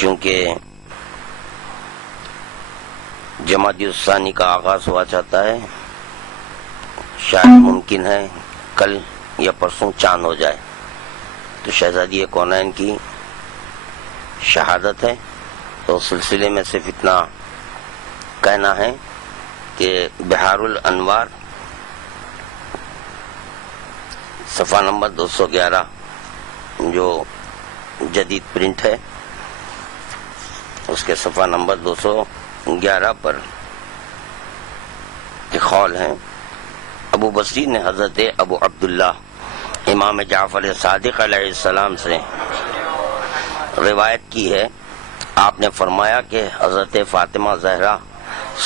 چونکہ جمادی الثانی کا آغاز ہوا چاہتا ہے، شاید ممکن ہے کل یا پرسوں چاند ہو جائے، تو شہزادی کونین کی شہادت ہے۔ تو اس سلسلے میں صرف اتنا کہنا ہے کہ بحار الانوار صفحہ نمبر 211 جو جدید پرنٹ ہے، اس کے صفحہ نمبر 211 پر ایک قول ہے، ابو بصیر نے حضرت ابو عبداللہ امام جعفر صادق علیہ السلام سے روایت کی ہے، آپ نے فرمایا کہ حضرت فاطمہ زہرا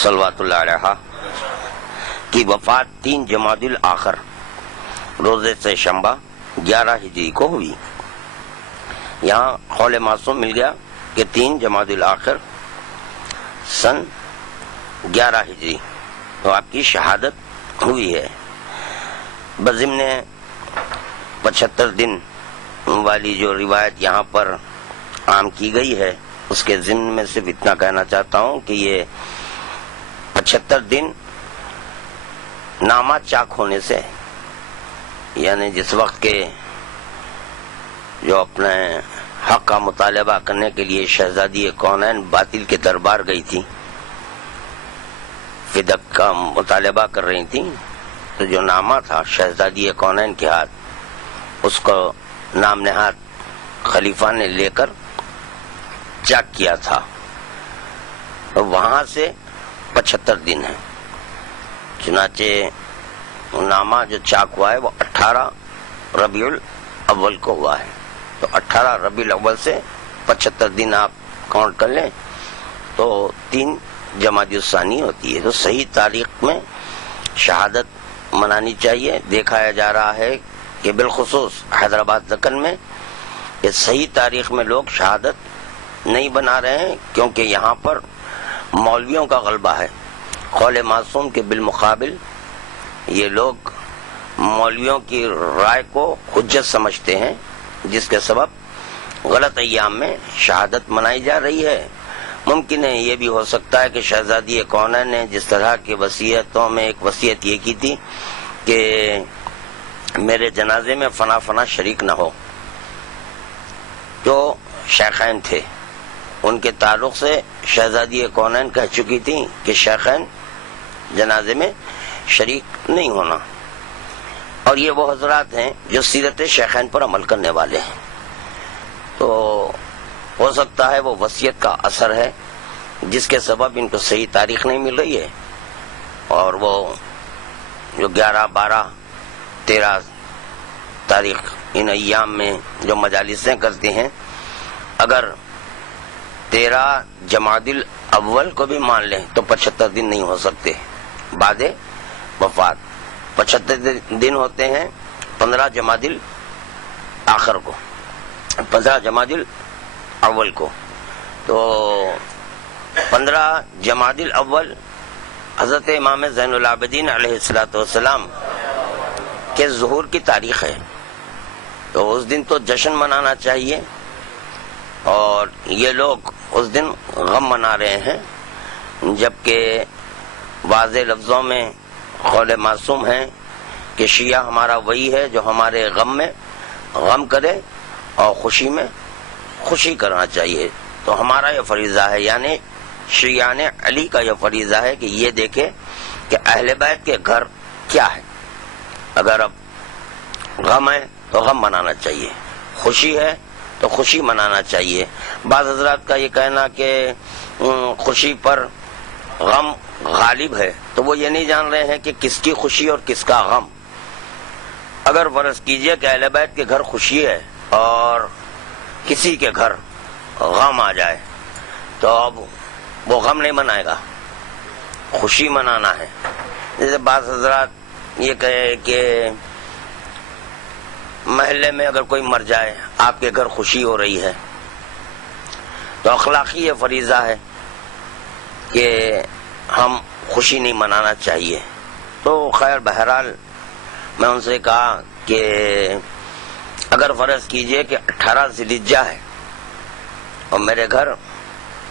صلوات اللہ علیہا کی وفات 3 جمادی الاخر روزے سے شنبہ 11 ہجری کو ہوئی۔ یہاں قول معصوم مل گیا کہ 3 جمادی الاخر سن 11 ہجری تو آپ کی شہادت ہوئی ہے۔ بضمن 75 دن والی جو روایت یہاں پر عام کی گئی ہے، اس کے ضمن میں صرف اتنا کہنا چاہتا ہوں کہ یہ 75 دن نامہ چاک ہونے سے، یعنی جس وقت کے جو اپنے حق کا مطالبہ کرنے کے لیے شہزادی کونین باطل کے دربار گئی تھی، فدق کا مطالبہ کر رہی تھی، تو جو نامہ تھا شہزادی کونین کے ہاتھ، اس کو نام نہاد خلیفہ نے لے کر چاک کیا تھا، وہاں سے 75 دن ہے۔ چنانچہ نامہ جو چاک ہوا ہے وہ 18 ربیع الاول کو ہوا ہے، تو 18 ربیع الاول سے 75 دن آپ کاؤنٹ کر لیں تو 3 جمادی الثانی ہوتی ہے۔ تو صحیح تاریخ میں شہادت منانی چاہیے۔ دیکھا جا رہا ہے کہ بالخصوص حیدرآباد دکن میں کہ صحیح تاریخ میں لوگ شہادت نہیں بنا رہے ہیں، کیونکہ یہاں پر مولویوں کا غلبہ ہے۔ قول معصوم کے بالمقابل یہ لوگ مولویوں کی رائے کو حجت سمجھتے ہیں، جس کے سبب غلط ایام میں شہادت منائی جا رہی ہے۔ ممکن ہے یہ بھی ہو سکتا ہے کہ شہزادی کونین نے جس طرح کی وصیتوں میں ایک وصیت یہ کی تھی کہ میرے جنازے میں فنا فنا شریک نہ ہو، جو شیخین تھے ان کے تعلق سے شہزادی کونین کہہ چکی تھی کہ شیخین جنازے میں شریک نہیں ہونا، اور یہ وہ حضرات ہیں جو سیرت شیخین پر عمل کرنے والے ہیں، تو ہو سکتا ہے وہ وصیت کا اثر ہے جس کے سبب ان کو صحیح تاریخ نہیں مل رہی ہے، اور وہ جو 11، 12، 13 تاریخ ان ایام میں جو مجالسیں کرتے ہیں، اگر 13 جمادی الاول کو بھی مان لیں تو 75 دن نہیں ہو سکتے بعد وفات۔ 75 دن ہوتے ہیں 15 جمادی الاخر کو، 15 جمادی الاول کو، تو 15 جمادی الاول حضرت امام زین العابدین علیہ السلام کے ظہور کی تاریخ ہے، تو اس دن تو جشن منانا چاہیے، اور یہ لوگ اس دن غم منا رہے ہیں، جبکہ واضح لفظوں میں قول معصوم ہے کہ شیعہ ہمارا وہی ہے جو ہمارے غم میں غم کرے اور خوشی میں خوشی کرنا چاہیے۔ تو ہمارا یہ فریضہ ہے، یعنی شیعان علی کا یہ فریضہ ہے کہ یہ دیکھے کہ اہل بیت کے گھر کیا ہے۔ اگر اب غم ہے تو غم منانا چاہیے، خوشی ہے تو خوشی منانا چاہیے۔ بعض حضرات کا یہ کہنا کہ خوشی پر غم غالب ہے، تو وہ یہ نہیں جان رہے ہیں کہ کس کی خوشی اور کس کا غم۔ اگر فرض کیجئے کہ اہل بیت کے گھر خوشی ہے اور کسی کے گھر غم آ جائے، تو اب وہ غم نہیں منائے گا، خوشی منانا ہے۔ جیسے بعض حضرات یہ کہے کہ محلے میں اگر کوئی مر جائے، آپ کے گھر خوشی ہو رہی ہے، تو اخلاقی یہ فریضہ ہے کہ ہم خوشی نہیں منانا چاہیے۔ تو خیر بہرحال میں ان سے کہا کہ اگر فرض کیجئے کہ 18 ذی الحجہ ہے اور میرے گھر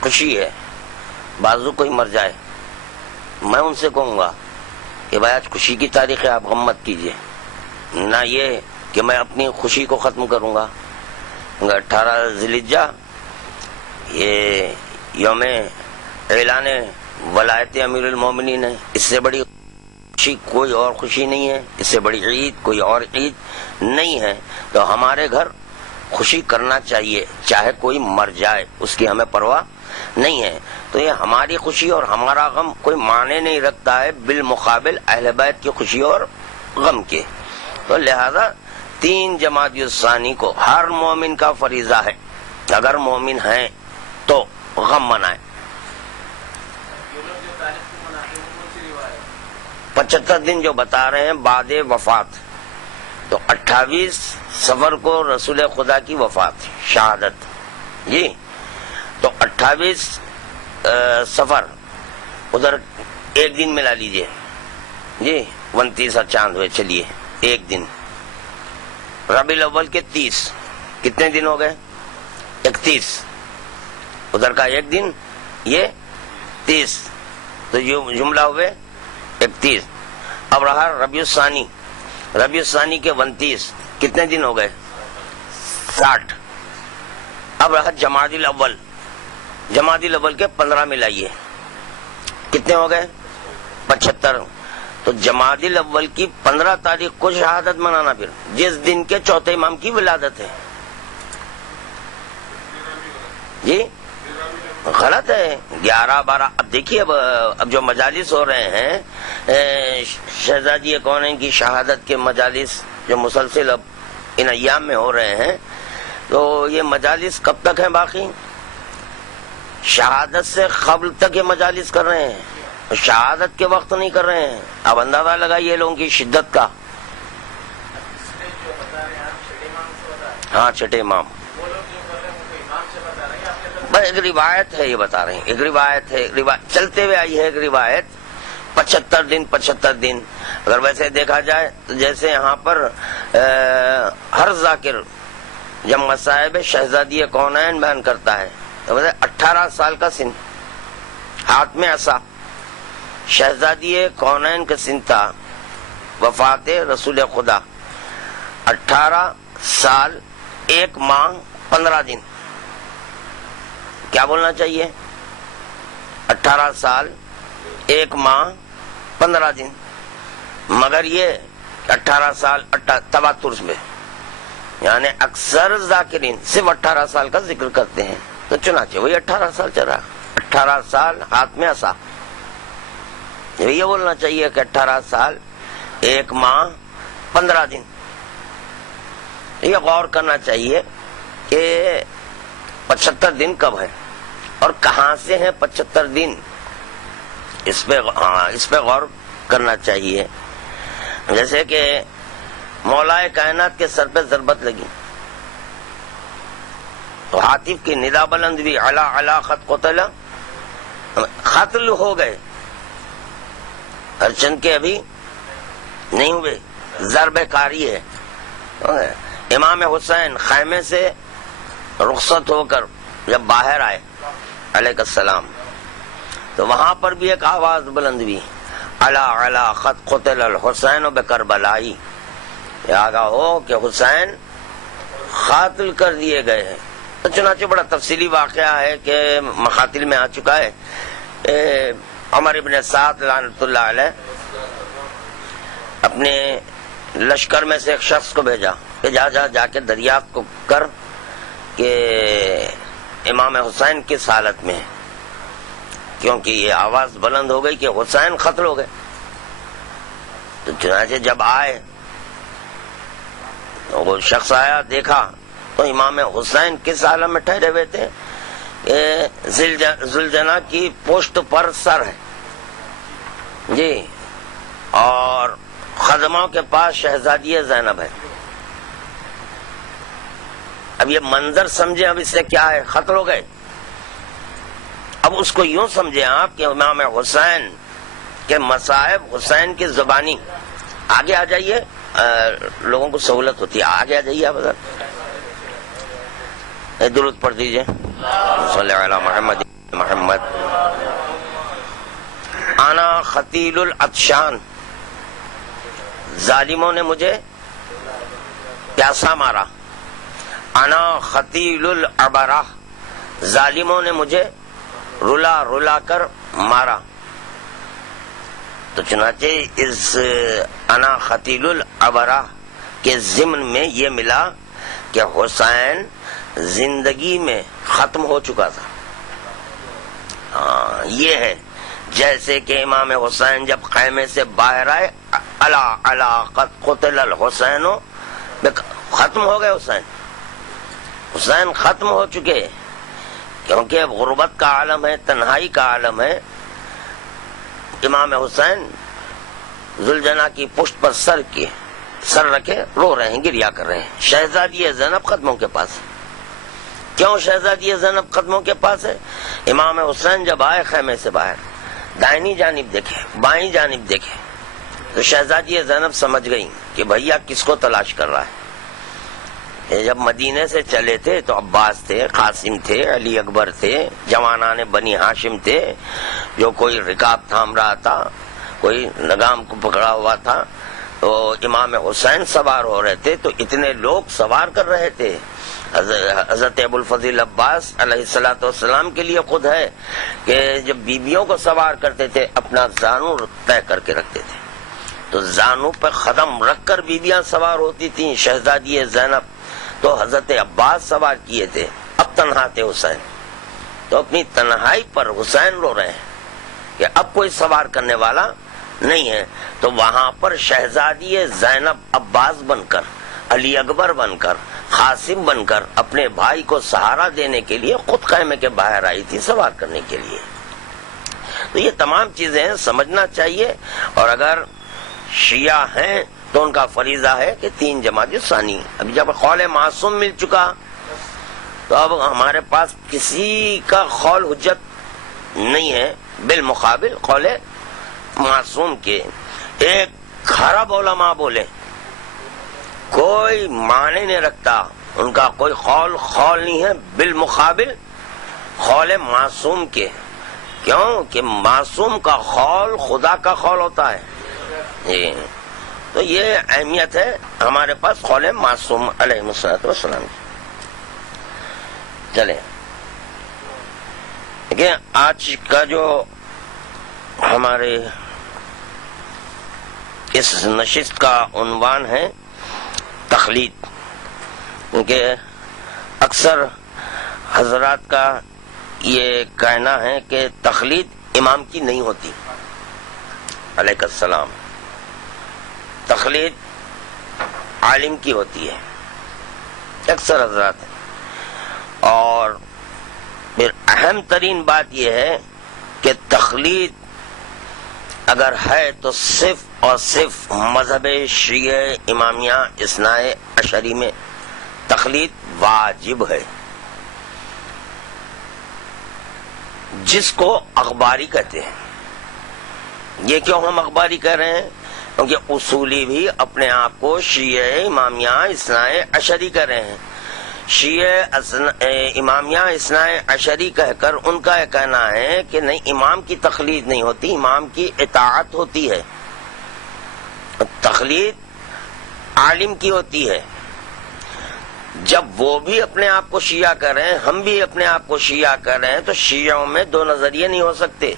خوشی ہے، بازو کوئی مر جائے، میں ان سے کہوں گا کہ بھائی آج خوشی کی تاریخ ہے، آپ غم مت کیجیے، نہ یہ کہ میں اپنی خوشی کو ختم کروں گا۔ 18 ذی الحجہ یہ یوم اعلان ولایت امیر المومنین ہے، اس سے بڑی خوشی کوئی اور خوشی نہیں ہے، اس سے بڑی عید کوئی اور عید نہیں ہے۔ تو ہمارے گھر خوشی کرنا چاہیے، چاہے کوئی مر جائے، اس کی ہمیں پرواہ نہیں ہے۔ تو یہ ہماری خوشی اور ہمارا غم کوئی معنی نہیں رکھتا ہے بالمقابل اہل بیت کی خوشی اور غم کے۔ تو لہذا 3 جمادی الثانی کو ہر مومن کا فریضہ ہے، اگر مومن ہیں تو غم منائیں۔ 75 دن جو بتا رہے ہیں بعد وفات، تو 28 صفر کو رسول خدا کی وفات شہادت، جی تو 28 صفر ادھر ایک دن ملا لیجئے، جی 29 اور چاند ہوئے، چلیے ایک دن، ربیع الاول کے 30 کتنے دن ہو گئے؟ 31، ادھر کا ایک دن، یہ 30، تو یہ جملہ ہوئے 31۔ اب رہا ربیع الثانی، ربیع الثانی کے 29 کتنے دن ہو گئے؟ 60۔ اب رہا جمادی الاول، جمادی الاول کے 15 ملائیے، کتنے ہو گئے؟ 75۔ تو جمادی الاول کی 15 تاریخ کو شہادت منانا، پھر جس دن کے چوتھے امام کی ولادت ہے، جی غلط ہے۔ 11 12، اب دیکھیے اب جو مجالس ہو رہے ہیں شہزادی کونین کی شہادت کے مجالس جو مسلسل اب ان ایام میں ہو رہے ہیں، تو یہ مجالس کب تک ہیں باقی؟ شہادت سے قبل تک یہ مجالس کر رہے ہیں، شہادت کے وقت نہیں کر رہے ہیں۔ اب اندازہ لگائیے لوگوں کی شدت کا۔ ہاں چھٹے امام، ایک روایت ہے یہ بتا رہے ہیں، ایک روایت ہے، چلتے ہوئے آئی ہے ایک روایت 75 دن 75 دن۔ اگر ویسے دیکھا جائے تو جیسے یہاں پر ہر ذاکر جب مصائب شہزادی کونین بیان کرتا ہے تو 18 سال کا سن، ہاتھ میں عصا، شہزادی کونین کا سن تھا، وفات رسول خدا 18 سال 1 ماہ 15 دن۔ کیا بولنا چاہیے؟ 18 سال 1 ماہ 15 دن، مگر یہ 18 سال تواتر میں، یعنی اکثر ذاکرین صرف 18 سال کا ذکر کرتے ہیں، تو چنانچہ وہی 18 سال چلا، 18 سال ہاتھ میں عصا۔ یہ بولنا چاہیے کہ 18 سال 1 ماہ 15 دن۔ یہ غور کرنا چاہیے کہ 75 دن کب ہے اور کہاں سے ہیں 75 دن، اس پہ غور کرنا چاہیے۔ جیسے کہ مولائے کائنات کے سر پہ ضربت لگی تو ہاتف کی ندا بلند بھی، علا علا خط قتل، قتل ہو گئے، ہرچند کے ابھی نہیں ہوئے، ضرب کاری ہے۔ امام حسین خیمے سے رخصت ہو کر جب باہر آئے علیہ السلام، تو وہاں پر بھی ایک آواز بلند بھی، علا علا خط قتل الحسین بکربلائی، آگاہ ہو کہ حسین قاتل کر دیے گئے ہیں۔ تو چنانچہ بڑا تفصیلی واقعہ ہے کہ مخاطل میں آ چکا ہے۔ عمر ابن سعد لعنت اللہ علیہ اپنے لشکر میں سے ایک شخص کو بھیجا کہ جا کے دریافت کو کر کہ امام حسین کس حالت میں ہے، کیونکہ یہ آواز بلند ہو گئی کہ حسین قتل ہو گئے۔ تو چنانچہ جب آئے تو وہ شخص آیا، دیکھا تو امام حسین کس حالت میں ٹھہرے ہوئے تھے، زلجنا کی پشت پر سر ہے، جی، اور خدموں کے پاس شہزادی زینب ہے۔ اب یہ منظر سمجھیں، اب اس سے کیا ہے، قتل ہو گئے۔ اب اس کو یوں سمجھیں آپ کہ امام حسین کے مصائب حسین کی زبانی۔ آگے آ جائیے، لوگوں کو سہولت ہوتی ہے، آگے آ جائیے آپ، درود پڑھ دیجئے۔ صلی علی محمد محمد. انا خطیل العطشان، ظالموں نے مجھے پیاسا مارا. انا خطیل العبرہ، ظالموں نے مجھے رلا رلا کر مارا. تو چنانچہ اس انا خطیل العبرہ کے ضمن میں یہ ملا کہ حسین زندگی میں ختم ہو چکا تھا. یہ ہے جیسے کہ امام حسین جب خیمے سے باہر آئے، الا الا قد قتل الحسین، ختم ہو گئے حسین ختم ہو چکے، کیونکہ اب غربت کا عالم ہے، تنہائی کا عالم ہے. امام حسین ذوالجناح کی پشت پر سر رکھے رو رہے ہیں، گریا کر رہے ہیں. شہزادی زینب قدموں کے پاس. کیوں شہزادی زینب قدموں کے پاس ہے؟ امام حسین جب آئے خیمے سے باہر، دائنی جانب دیکھے، بائیں جانب دیکھے، تو شہزادی زینب سمجھ گئی کہ بھیا کس کو تلاش کر رہا ہے. جب مدینے سے چلے تھے تو عباس تھے، قاسم تھے، علی اکبر تھے، جوانان بنی ہاشم تھے، جو کوئی رکاب تھام رہا تھا، کوئی لگام کو پکڑا ہوا تھا. تو امام حسین سوار ہو رہے تھے تو اتنے لوگ سوار کر رہے تھے. حضرت ابو الفضل عباس علیہ الصلوۃ والسلام کے لیے خود ہے کہ جب بیویوں کو سوار کرتے تھے اپنا زانو طے کر کے رکھتے تھے، تو زانو پہ قدم رکھ کر بیویاں سوار ہوتی تھیں. شہزادی زینب تو حضرت عباس سوار کیے تھے. اب تنہا تھے حسین، تو اپنی تنہائی پر حسین رو رہے ہیں کہ اب کوئی سوار کرنے والا نہیں ہے. تو وہاں پر شہزادی زینب عباس بن کر، علی اکبر بن کر، قاسم بن کر اپنے بھائی کو سہارا دینے کے لیے خود خیمے کے باہر آئی تھی، سوار کرنے کے لیے. تو یہ تمام چیزیں سمجھنا چاہیے. اور اگر شیعہ ہیں تو ان کا فریضہ ہے کہ 3 جماعت ثانی. ابھی جب قول معصوم مل چکا تو اب ہمارے پاس کسی کا قول حجت نہیں ہے بالمقابل قول معصوم کے. 1 ارب علماء بولے کوئی معنی نہیں رکھتا، ان کا کوئی قول نہیں ہے بالمقابل قول معصوم کے. کیوں کہ معصوم کا قول خدا کا قول ہوتا ہے. تو یہ اہمیت ہے ہمارے پاس قول معصوم علیہ الصلوۃ والسلام کی. چلیں دیکھیں آج کا جو ہمارے اس نشست کا عنوان ہے تقلید، کیونکہ اکثر حضرات کا یہ کہنا ہے کہ تقلید امام کی نہیں ہوتی علیہ السلام، تقلید عالم کی ہوتی ہے اکثر حضرات. اور پھر اہم ترین بات یہ ہے کہ تقلید اگر ہے تو صرف اور صرف مذہب شیعہ امامیہ اثنا عشری میں تقلید واجب ہے، جس کو اخباری کہتے ہیں. یہ کیوں ہم اخباری کہہ رہے ہیں؟ کیونکہ اصولی بھی اپنے آپ کو شیعہ امامیہ اثنا عشری کہہ رہے ہیں. شیعہ امامیہ اثنا عشری کہہ کر ان کا یہ کہنا ہے کہ نہیں، امام کی تقلید نہیں ہوتی، امام کی اطاعت ہوتی ہے. تقلید عالم کی ہوتی ہے. جب وہ بھی اپنے آپ کو شیعہ کہہ رہے ہیں، ہم بھی اپنے آپ کو شیعہ کہہ رہے ہیں، تو شیعوں میں 2 نظریے نہیں ہو سکتے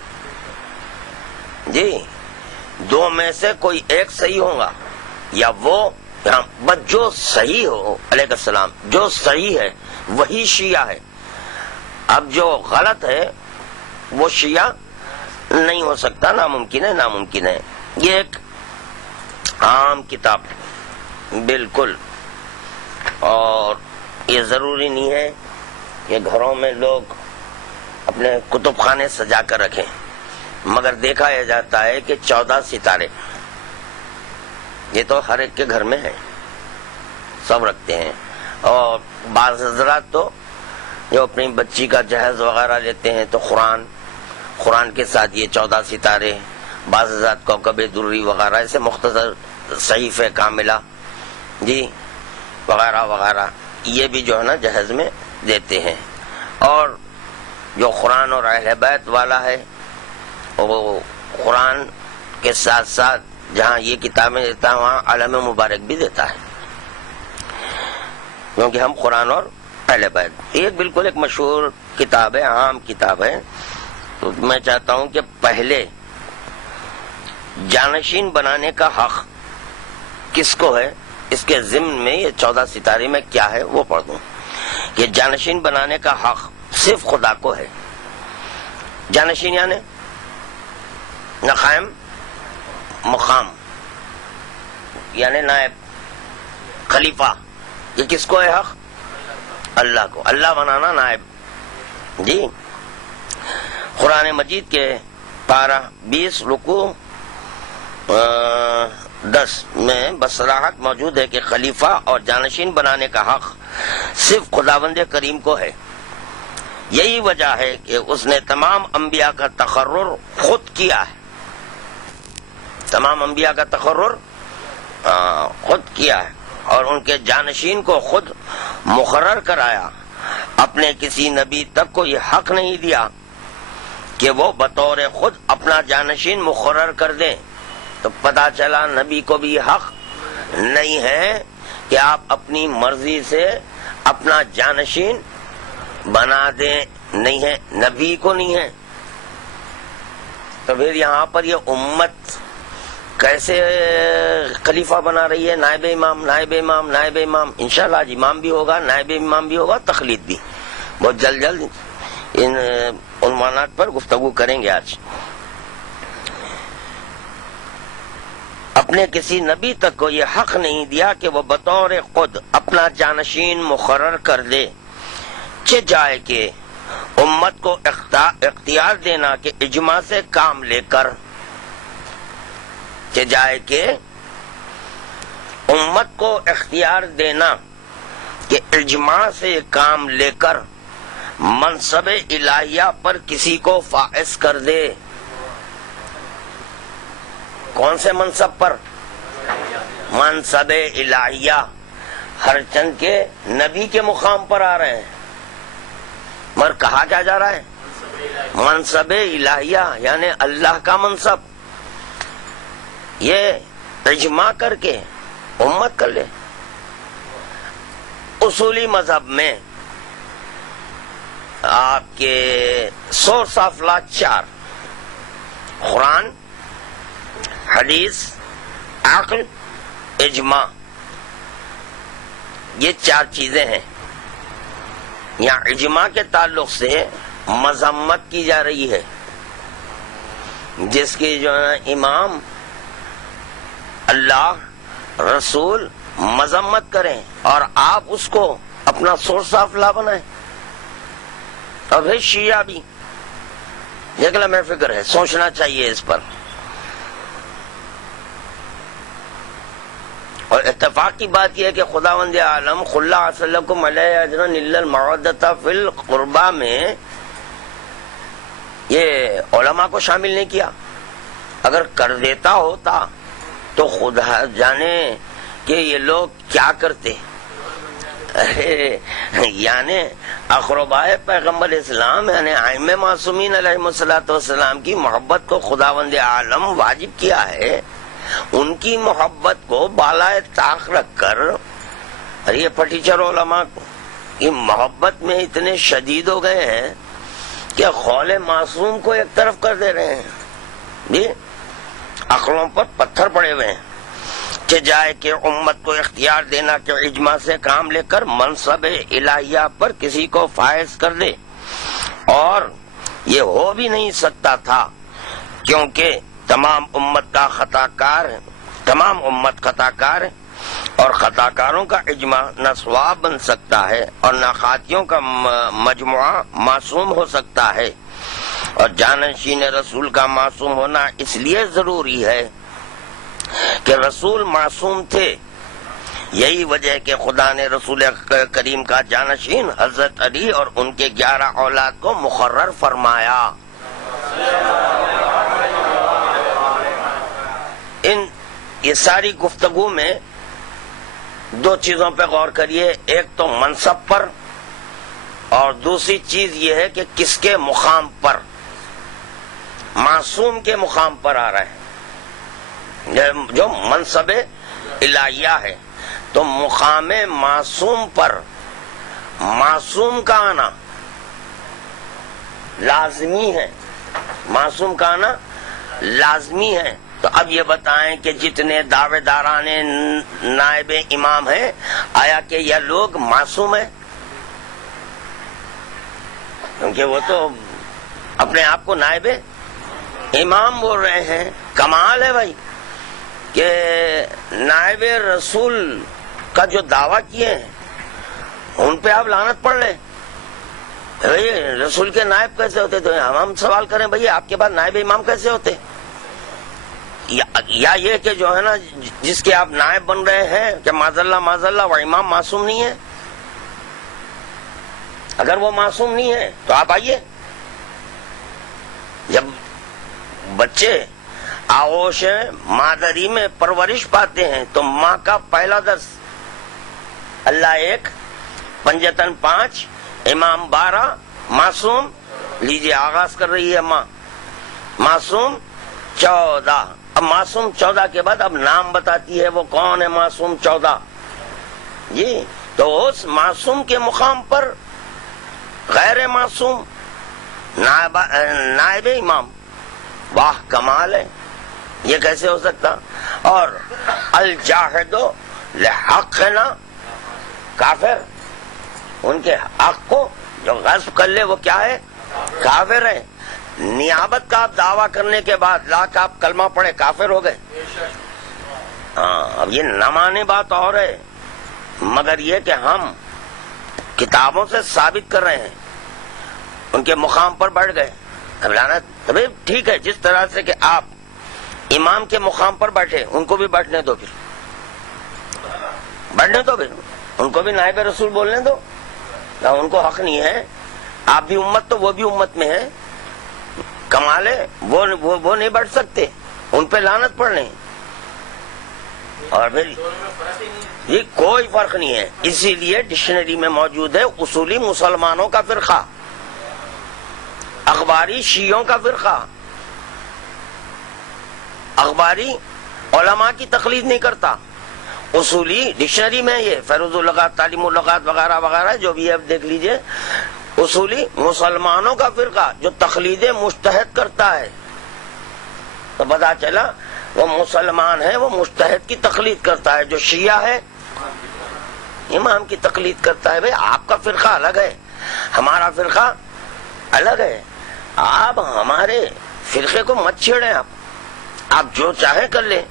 جی. 2 میں سے کوئی ایک صحیح ہوگا، یا وہ بس جو صحیح ہو علیہ السلام، جو صحیح ہے وہی شیعہ ہے. اب جو غلط ہے وہ شیعہ نہیں ہو سکتا، ناممکن ہے، ناممکن ہے. یہ ایک عام کتاب بالکل. اور یہ ضروری نہیں ہے کہ گھروں میں لوگ اپنے کتب خانے سجا کر رکھیں، مگر دیکھا یہ جاتا ہے کہ 14 ستارے یہ تو ہر ایک کے گھر میں ہے، سب رکھتے ہیں. اور بعض حضرات تو جو اپنی بچی کا جہیز وغیرہ لیتے ہیں تو قرآن کے ساتھ یہ 14 ستارے، بعض حضرات کوکب دری وغیرہ، ایسے مختصر صحیفہ کاملہ جی وغیرہ وغیرہ، یہ بھی جو ہے نا جہیز میں دیتے ہیں. اور جو قرآن اور اہل بیت والا ہے وہ قرآن کے ساتھ ساتھ جہاں یہ کتابیں دیتا ہے وہاں عالم مبارک بھی دیتا ہے، کیونکہ ہم قرآن اور اہل بیت یہ بالکل ایک مشہور کتاب ہے، عام کتاب ہے. تو میں چاہتا ہوں کہ پہلے جانشین بنانے کا حق کس کو ہے، اس کے ضمن میں یہ 14 ستارے میں کیا ہے وہ پڑھ دوں کہ جانشین بنانے کا حق صرف خدا کو ہے. جانشین یعنی نقائم مقام یعنی نائب خلیفہ، یہ کس کو ہے حق؟ اللہ کو. اللہ بنانا نائب. جی قرآن مجید کے پارہ 20 رکوع 10 میں بصراحت موجود ہے کہ خلیفہ اور جانشین بنانے کا حق صرف خداوند کریم کو ہے. یہی وجہ ہے کہ اس نے تمام انبیاء کا تقرر خود کیا ہے. تمام انبیاء کا تقرر خود کیا ہے اور ان کے جانشین کو خود مقرر کرایا. اپنے کسی نبی تک کو یہ حق نہیں دیا کہ وہ بطور خود اپنا جانشین مقرر کر دیں. تو پتہ چلا نبی کو بھی یہ حق نہیں ہے کہ آپ اپنی مرضی سے اپنا جانشین بنا دیں. نہیں ہے، نبی کو نہیں ہے. تو پھر یہاں پر یہ امت کیسے خلیفہ بنا رہی ہے؟ نائب امام نائب امام نائب امام. انشاءاللہ آج امام بھی ہوگا، نائب امام بھی ہوگا، تخلید بھی. بہت جلد ان عنوانات پر گفتگو کریں گے آج. اپنے کسی نبی تک کو یہ حق نہیں دیا کہ وہ بطور خود اپنا جانشین مقرر کر دے. چہ جائے کہ امت کو اختیار دینا کہ اجماع سے کام لے کر، چہ جائے کہ امت کو اختیار دینا کہ اجماع سے کام لے کر منصب الہیہ پر کسی کو فائز کر دے. کون سے منصب پر؟ منصب الہیہ. ہر چند کے نبی کے مقام پر آ رہے ہیں، مگر کہا کیا جا رہا ہے؟ منصب الہیہ یعنی اللہ کا منصب. یہ اجماع کر کے امت کر لے. اصولی مذہب میں آپ کے سورس آف لا 4 قرآن، حدیث، عقل، اجماع، یہ 4 چیزیں ہیں. یہاں اجماع کے تعلق سے مذمت کی جا رہی ہے، جس کی جو ہے امام، اللہ، رسول مذمت کریں اور آپ اس کو اپنا سورس آف لا بنائیں. اور پھر شیعہ بھی. یہ لمحہ فکر ہے، سوچنا چاہیے اس پر. اور اتفاق کی بات یہ ہے کہ خداوند عالم قل لا اسألکم علیہ اجرا الا المودۃ فی القربى میں یہ علماء کو شامل نہیں کیا. اگر کر دیتا ہوتا تو خدا جانے کہ یہ لوگ کیا کرتے. یعنی اقربائے پیغمبر اسلام یعنی ائمہ معصومین علیہ الصلوۃ والسلام کی محبت کو خداوند عالم واجب کیا ہے. ان کی محبت کو بالائے طاق رکھ کر یہ پٹیچر علماء کی محبت میں اتنے شدید ہو گئے ہیں کہ قول معصوم کو ایک طرف کر دے رہے ہیں. بھی عقلوں پر پتھر پڑے ہوئے ہیں. کہ جائے کہ امت کو اختیار دینا کہ اجماع سے کام لے کر منصب الہیہ پر کسی کو فائز کر دے. اور یہ ہو بھی نہیں سکتا تھا کیونکہ تمام امت خطا کار ہے اور خطا کاروں کا اجماع نہ ثواب بن سکتا ہے اور نہ خاطیوں کا مجموعہ معصوم ہو سکتا ہے. اور جانشین رسول کا معصوم ہونا اس لیے ضروری ہے کہ رسول معصوم تھے. یہی وجہ ہے کہ خدا نے رسول کریم کا جانشین حضرت علی اور ان کے 11 اولاد کو مقرر فرمایا. یہ ساری گفتگو میں 2 چیزوں پہ غور کریے. ایک تو منصب پر اور دوسری چیز یہ ہے کہ کس کے مقام پر؟ معصوم کے مقام پر آ رہا ہے، جو منصب الہیہ ہے، تو مقام معصوم پر معصوم کا آنا لازمی ہے، معصوم کا آنا لازمی ہے۔ تو اب یہ بتائیں کہ جتنے دعوے داران نائب امام ہیں، آیا کہ یہ لوگ معصوم ہیں؟ کیونکہ وہ تو اپنے آپ کو نائب امام بول رہے ہیں۔ کمال ہے بھائی کہ نائب رسول کا جو دعویٰ کیے ہیں ان پہ آپ لعنت پڑھ لیں۔ بھائی رسول کے نائب کیسے ہوتے؟ تو ہم سوال کریں بھائی آپ کے بعد نائب امام کیسے ہوتے؟ یا یہ کہ جو ہے نا جس کے آپ نائب بن رہے ہیں کہ معاذ اللہ وہ امام معصوم نہیں ہے؟ اگر وہ معصوم نہیں ہے تو آپ آئیے۔ جب بچے آغوش مادری میں پرورش پاتے ہیں تو ماں کا پہلا درس اللہ ایک، پنجتن 5، امام 12، معصوم لیجیے آغاز کر رہی ہے ماں، معصوم 14۔ اب معصوم 14 کے بعد اب نام بتاتی ہے وہ کون ہے معصوم 14 جی۔ تو اس معصوم کے مقام پر غیر معصوم نائب امام، واہ کمال ہے، یہ کیسے ہو سکتا؟ اور الجاہد لحقنا کافر، ان کے حق کو جو غصب کر لے وہ کیا ہے؟ کافر ہے۔ نیابت کا آپ دعویٰ کرنے کے بعد لا کے آپ کلمہ پڑھے کافر ہو گئے۔ ہاں اب یہ نہ مانے بات اور ہے، مگر یہ کہ ہم کتابوں سے ثابت کر رہے ہیں، ان کے مقام پر بیٹھ گئے۔ اب لعنت ابھی ٹھیک ہے، جس طرح سے کہ آپ امام کے مقام پر بیٹھے ان کو بھی بیٹھنے دو، پھر بیٹھنے دو، پھر ان کو بھی نائب رسول بولنے دو، ان کو حق نہیں ہے؟ آپ بھی امت تو وہ بھی امت میں ہے، کمال ہے، وہ نہیں بیٹھ سکتے، ان پہ لعنت پڑ لیں۔ اور پھر یہ کوئی فرق نہیں ہے، اسی لیے ڈکشنری میں موجود ہے اصولی مسلمانوں کا فرقہ، اخباری شیعوں کا فرقہ۔ اخباری علماء کی تقلید نہیں کرتا، اصولی ڈکشنری میں یہ فیروز اللغات، تعلیم اللغات وغیرہ وغیرہ جو بھی ہے دیکھ لیجئے، اصولی مسلمانوں کا فرقہ جو تقلید مجتہد کرتا ہے۔ تو پتا چلا وہ مسلمان ہے، وہ مجتہد کی تقلید کرتا ہے، جو شیعہ ہے امام کی تقلید کرتا ہے۔ بھئی آپ کا فرقہ الگ ہے، ہمارا فرقہ الگ ہے، آپ ہمارے فرقے کو مت چھیڑیں، آپ جو چاہیں کر لیں،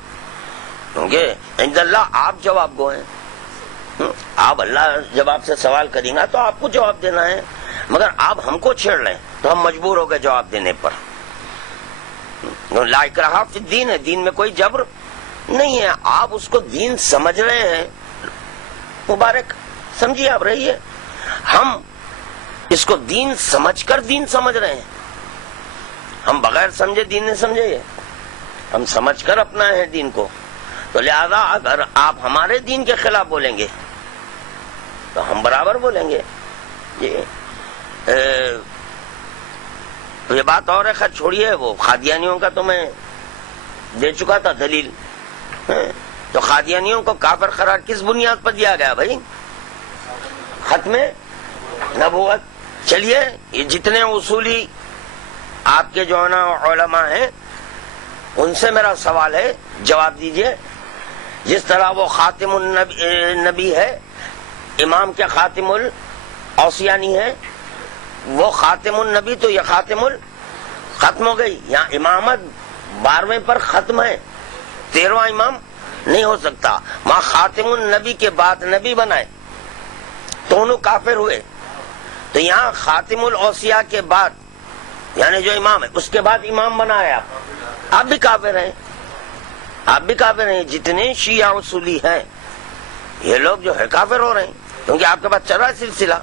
کیونکہ عند اللہ آپ جواب گو ہیں، آپ اللہ جب آپ سے سوال کریں گا تو آپ کو جواب دینا ہے، مگر آپ ہم کو چھیڑ لیں تو ہم مجبور ہو گئے جواب دینے پر۔ لا اکراہ فی الدین ہے، دین میں کوئی جبر نہیں ہے، آپ اس کو دین سمجھ رہے ہیں، مبارک سمجھیے، آپ رہیے، ہم اس کو دین سمجھ کر دین سمجھ رہے ہیں، ہم بغیر سمجھے دین نہیں سمجھے، ہم سمجھ کر اپنا ہے دین کو۔ تو لہذا اگر آپ ہمارے دین کے خلاف بولیں گے تو ہم برابر بولیں گے۔ یہ بات اور ہے، خیر چھوڑیے، وہ قادیانیوں کا تو میں دے چکا تھا دلیل۔ تو قادیانیوں کو کافر قرار کس بنیاد پر دیا گیا بھائی؟ ختم نبوت۔ چلیے یہ جتنے اصولی آپ کے جو ہے نا علماء ہیں ان سے میرا سوال ہے، جواب دیجئے۔ جس طرح وہ خاتم النبی ہے، امام کے خاتم الاوصیاء نہیں ہے، وہ خاتم النبی تو یہ خاتم ختم ہو گئی، یہاں امامت 12ویں پر ختم ہے، 13واں امام نہیں ہو سکتا۔ وہاں خاتم النبی کے بعد نبی بنائے دونوں کافر ہوئے، تو یہاں خاتم الاوصیاء کے بعد یعنی جو امام ہے اس کے بعد امام بنایا، آپ بھی کافر ہیں، آپ بھی کافر ہیں۔ جتنے شیعہ اصولی ہیں یہ لوگ جو ہے کافر ہو رہے ہیں، کیونکہ آپ کے پاس چل رہا ہے سلسلہ،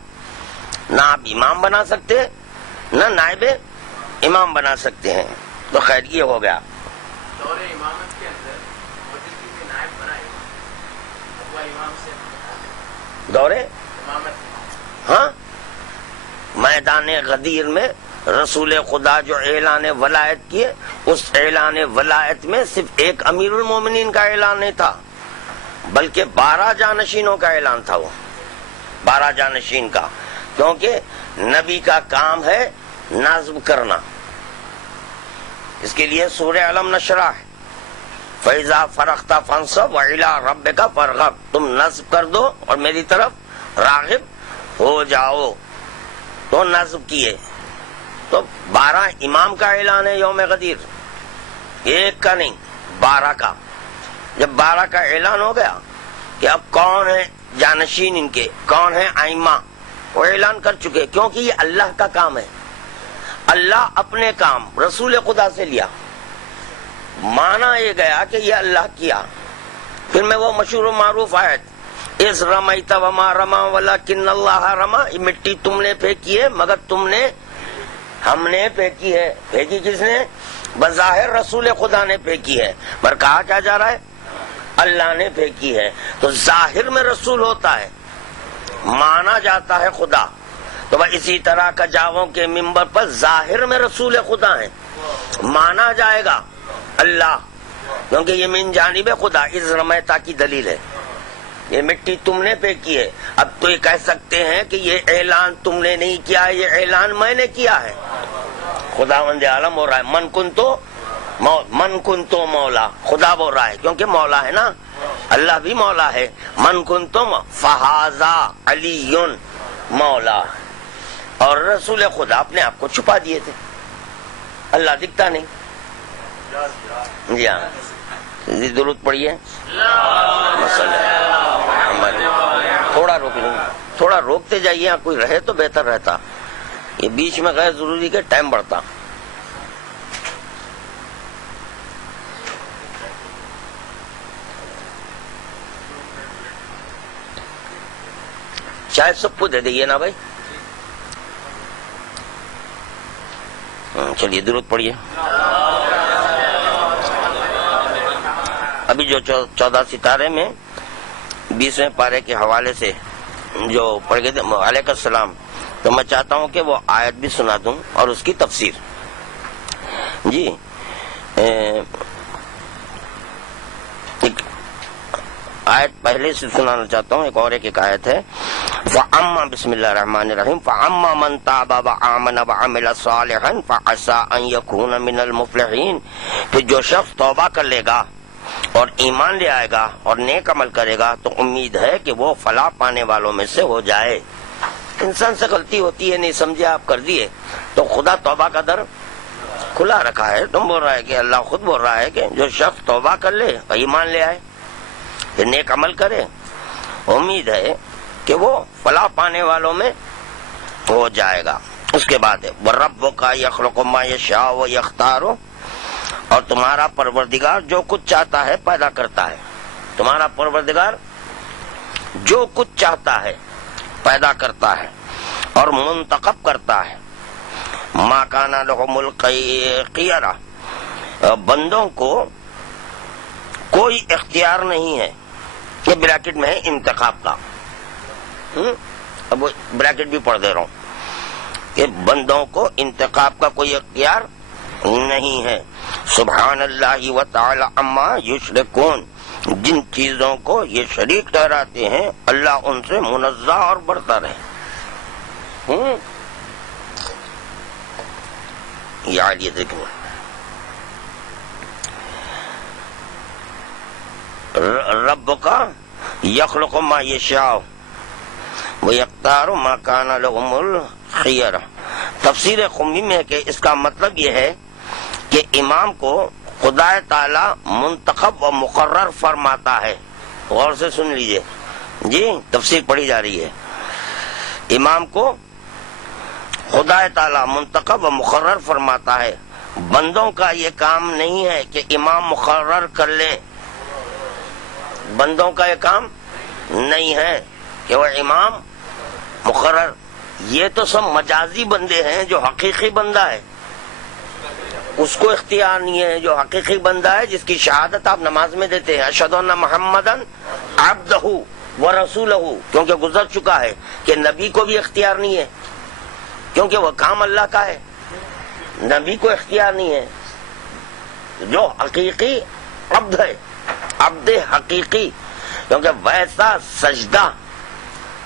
نہ آپ امام بنا سکتے نہ نائب امام بنا سکتے ہیں۔ تو خیر یہ ہو گیا۔ دور امامت کے اندر وہ جس کی نائب بنائے وہ امام سے دور امامت، ہاں میدان غدیر میں رسول خدا جو اعلان ولایت کیے، اس اعلان ولایت میں صرف ایک امیر المومنین کا اعلان نہیں تھا، بلکہ 12 جانشینوں کا اعلان تھا، وہ 12 جانشین کا، کیونکہ نبی کا کام ہے نظم کرنا۔ اس کے لیے سورہ علم نشرح ہے، فَإِذَا فَرَغْتَ فَانصَبْ وَإِلَىٰ رَبِّكَ فَارْغَب، تم نصب کر دو اور میری طرف راغب ہو جاؤ، تو نصب کیے۔ تو 12 امام کا اعلان ہے یوم غدیر، ایک کا نہیں 12 کا۔ جب 12 کا اعلان ہو گیا کہ اب کون ہے جانشین ان کے، کون ہے ائمہ، وہ اعلان کر چکے، کیونکہ یہ اللہ کا کام ہے۔ اللہ اپنے کام رسول خدا سے لیا، مانا یہ گیا کہ یہ اللہ کیا۔ پھر میں وہ مشہور و معروف آیت، اس رمیت وما رما ولکن اللہ رما، یہ مٹی تم نے پھینکی ہے مگر ہم نے پھینکی ہے۔ پھینکی کس نے؟ بظاہر رسول خدا نے پھینکی ہے، پر کہا کیا جا رہا ہے؟ اللہ نے پھینکی ہے۔ تو ظاہر میں رسول ہوتا ہے، مانا جاتا ہے خدا۔ تو وہ اسی طرح کجاووں کے منبر پر ظاہر میں رسول خدا ہیں، مانا جائے گا اللہ، کیونکہ یہ من جانب خدا، اس رمیتا کی دلیل ہے، یہ مٹی تم نے پھینکی ہے۔ اب تو یہ کہہ سکتے ہیں کہ یہ اعلان تم نے نہیں کیا ہے، یہ اعلان میں نے کیا ہے۔ خداوند عالم ہو رہا ہے، من کن تو مولا، خدا بول رہا ہے، کیونکہ مولا ہے نا، اللہ بھی مولا ہے۔ من کن تم فہذا علی مولا، اور رسول خدا اپنے آپ کو چھپا دیے تھے، اللہ دکھتا نہیں۔ جی ہاں، درود پڑھیے، تھوڑا روکتے جائیے، کوئی رہے تو بہتر رہتا، یہ بیچ میں غیر ضروری کے ٹائم بڑھتا۔ شاید سب کو دے دئیے نا بھائی، چلیے درود پڑھیے۔ ابھی جو 14 ستارے میں 20ویں پارے کے حوالے سے جو پڑھ گئے تھے علیہ السلام، تو میں چاہتا ہوں کہ وہ آیت بھی سنا دوں اور اس کی تفسیر۔ جی ایک آیت پہلے سے سنانا چاہتا ہوں، ایک آیت ہے، فَأَمَّا بسم اللہ الرحمن الرحیم فَأَمَّا مَنْ تَابَ وَآمَنَ وَعَمِلَ صَالِحًا فَعَسَىٰ أَن يَكُونَ مِنَ الْمُفْلِحِينَ، پھر جو شخص توبہ کر لے گا اور ایمان لے آئے گا اور نیک عمل کرے گا تو امید ہے کہ وہ فلاح پانے والوں میں سے ہو جائے۔ انسان سے غلطی ہوتی ہے، نہیں سمجھے آپ کر دیے، تو خدا توبہ کا در کھلا رکھا ہے۔ تم بول رہا ہے کہ اللہ خود بول رہا ہے کہ جو شخص توبہ کر لے اور ایمان لے آئے پھر نیک عمل کرے، امید ہے کہ وہ فلاح پانے والوں میں ہو جائے گا۔ اس کے بعد ہے وَرَبُّكَ يَخْلُقُ مَا يَشَاءُ وَيَخْتَارُ، اور تمہارا پروردگار جو کچھ چاہتا ہے پیدا کرتا ہے، تمہارا پروردگار جو کچھ چاہتا ہے پیدا کرتا ہے اور منتخب کرتا ہے۔ مَا كَانَ لَهُمُ الْخِيَرَةُ، بندوں کو کوئی اختیار نہیں ہے، یہ بریکٹ میں ہے انتخاب کا، اب بریکٹ بھی پڑھ دے رہا ہوں کہ بندوں کو انتخاب کا کوئی اختیار نہیں ہے۔ سبحان اللہ وتعالی عما یشرکون، جن چیزوں کو یہ شریک ٹھہراتے ہیں اللہ ان سے منزہ اور برتر ہے۔ یہ عالی ذکر رب کا یخلق ما یشاء ویختار ما کان لهم الخیرہ۔ تفسیر قمی میں ہے کہ اس کا مطلب یہ ہے کہ امام کو خدا تعالی منتخب و مقرر فرماتا ہے۔ غور سے سن لیجئے، جی تفسیر پڑھی جا رہی ہے، امام کو خدا تعالی منتخب و مقرر فرماتا ہے، بندوں کا یہ کام نہیں ہے کہ امام مقرر کر لے، بندوں کا یہ کام نہیں ہے کہ وہ امام مقرر، یہ تو سب مجازی بندے ہیں، جو حقیقی بندہ ہے اس کو اختیار نہیں ہے، جو حقیقی بندہ ہے جس کی شہادت آپ نماز میں دیتے ہیں اشہد ان محمدن عبدہ ورسولہ، کیونکہ گزر چکا ہے کہ نبی کو بھی اختیار نہیں ہے، کیونکہ وہ کام اللہ کا ہے، نبی کو اختیار نہیں ہے. جو حقیقی عبد ہے، عبد حقیقی، کیونکہ ویسا سجدہ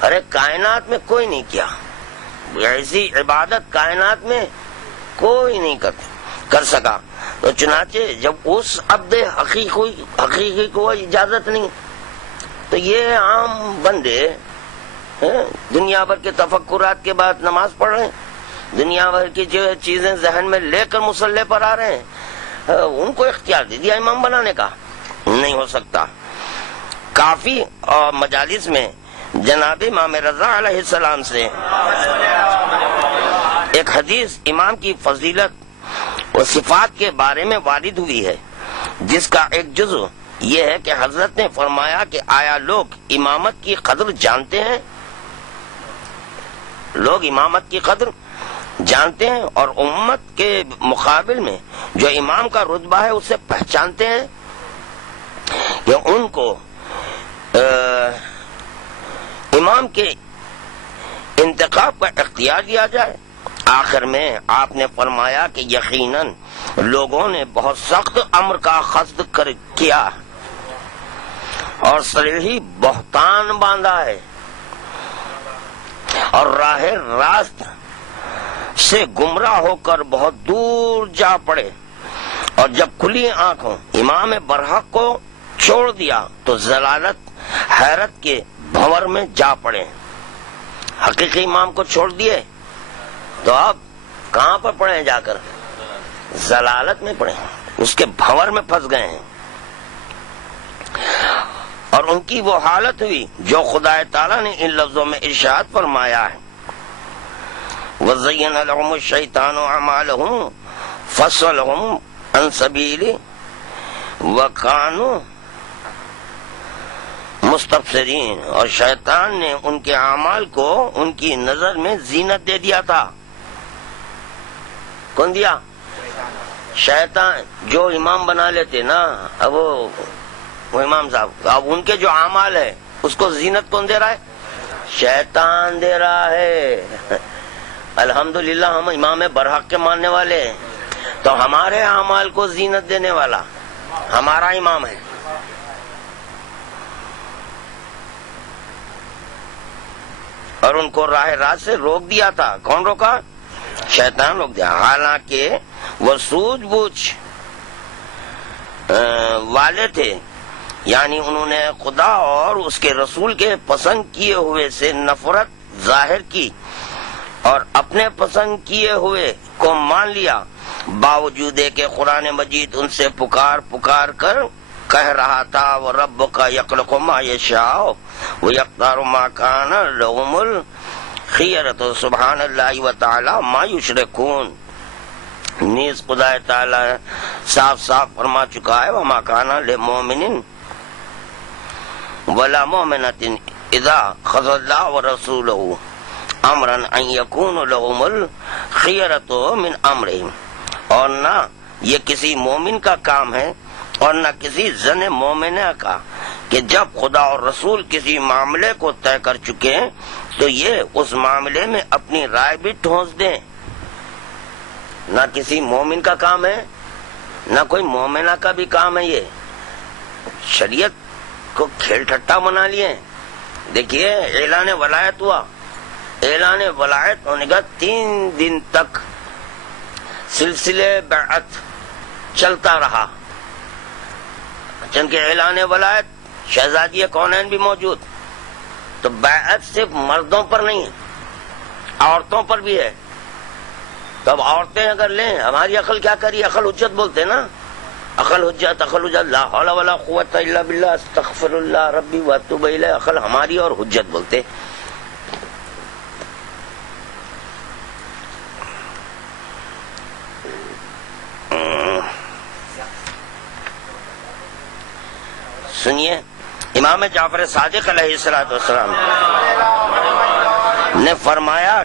ارے کائنات میں کوئی نہیں کیا، ایسی عبادت کائنات میں کوئی نہیں کر سکا. تو چنانچہ جب اس عبد حقیقی کو اجازت نہیں، تو یہ عام بندے دنیا بھر کے تفکرات کے بعد نماز پڑھ رہے ہیں، دنیا بھر کی جو چیزیں ذہن میں لے کر مصلی پر آ رہے ہیں، ان کو اختیار دے دیا امام بنانے کا. نہیں ہو سکتا. کافی اور مجالس میں جناب امام رضا علیہ السلام سے ایک حدیث امام کی فضیلت و صفات کے بارے میں وارد ہوئی ہے، جس کا ایک جزو یہ ہے کہ حضرت نے فرمایا کہ آیا لوگ امامت کی قدر جانتے ہیں؟ لوگ امامت کی قدر جانتے ہیں اور امت کے مقابل میں جو امام کا رتبہ ہے اسے پہچانتے ہیں کہ ان کو امام کے انتخاب کا اختیار دیا جائے. آخر میں آپ نے فرمایا کہ یقیناً لوگوں نے بہت سخت امر کا قصد کیا اور صریح بہتان باندھا ہے اور راہ راست سے گمراہ ہو کر بہت دور جا پڑے، اور جب کھلی آنکھوں امام برحق کو چھوڑ دیا تو ضلالت حیرت کے بھنور میں جا پڑے. حقیقی امام کو چھوڑ دیے تو اب کہاں پر پڑے جا کر؟ ضلالت میں پڑے، اس کے بھنور میں پھنس گئے ہیں. اور ان کی وہ حالت ہوئی جو خدا تعالیٰ نے ان لفظوں میں ارشاد فرمایا ہے، وَزَيَّنَ لَهُمُ الشَّيْطَانُ أَعْمَالَهُمْ فَصَّلَهُمْ عَنْ سَبِيلِهِ وَكَانُوا مستبصرین. اور شیطان نے ان کے اعمال کو ان کی نظر میں زینت دے دیا تھا. کون دیا؟ شیطان. جو امام بنا لیتے نا، اب وہ امام صاحب، اب ان کے جو اعمال ہے اس کو زینت کون دے رہا ہے؟ شیطان دے رہا ہے. الحمدللہ ہم امام برحق کے ماننے والے ہیں، تو ہمارے اعمال کو زینت دینے والا ہمارا امام ہے. اور ان کو راہ راست سے روک دیا تھا. کون روکا؟ شیطان روک دیا. حالانکہ وہ سوجھ بوجھ والے تھے، یعنی انہوں نے خدا اور اس کے رسول کے پسند کیے ہوئے سے نفرت ظاہر کی اور اپنے پسند کیے ہوئے کو مان لیا، باوجود کہ قرآن مجید ان سے پکار کر کہہ رہا تھا وَرَبُّكَ يَخْلُقُ مَا يَشَاءُ وَيَخْتَارُ مَا كَانَ لَهُمُ الْخِيَرَةُ سبحان اللہ وتعالی ما يُشْرِكُونَ. نیز خدا تعالی صاف فرما چکا ہے وَمَا كَانَ لِمُؤْمِنٍ وَلَا مُؤْمِنَةٍ إِذَا قَضَى اللَّهُ وَرَسُولُهُ أَمْرًا أَن يَكُونَ لَهُمُ الْخِيَرَةُ مِنْ أَمْرِهِمْ. اور نہ یہ کسی مومن کا کام ہے اور نہ کسی زن مومنہ کا کہ جب خدا اور رسول کسی معاملے کو طے کر چکے تو یہ اس معاملے میں اپنی رائے بھی ٹھونس دیں. نہ کسی مومن کا کام ہے نہ کوئی مومنہ کا بھی کام ہے. یہ شریعت کو کھیل ٹھٹا بنا لیے. دیکھیے اعلان ولایت ہوا، اعلان ولایت ہونے کا 3 دن تک سلسلے بیعت چلتا رہا. چونکہ اعلان ولایت شہزادی کونین بھی موجود، تو بیعت صرف مردوں پر نہیں ہے، عورتوں پر بھی ہے. تو اب عورتیں اگر لیں، ہماری عقل کیا کری؟ عقل حجت بولتے نا، عقل حجت لا حول ولا قوت الا باللہ استغفر اللہ ربی واتوب الیہ. عقل ہماری اور حجت بولتے. سنیے، امام جعفر صادق علیہ السلام نے فرمایا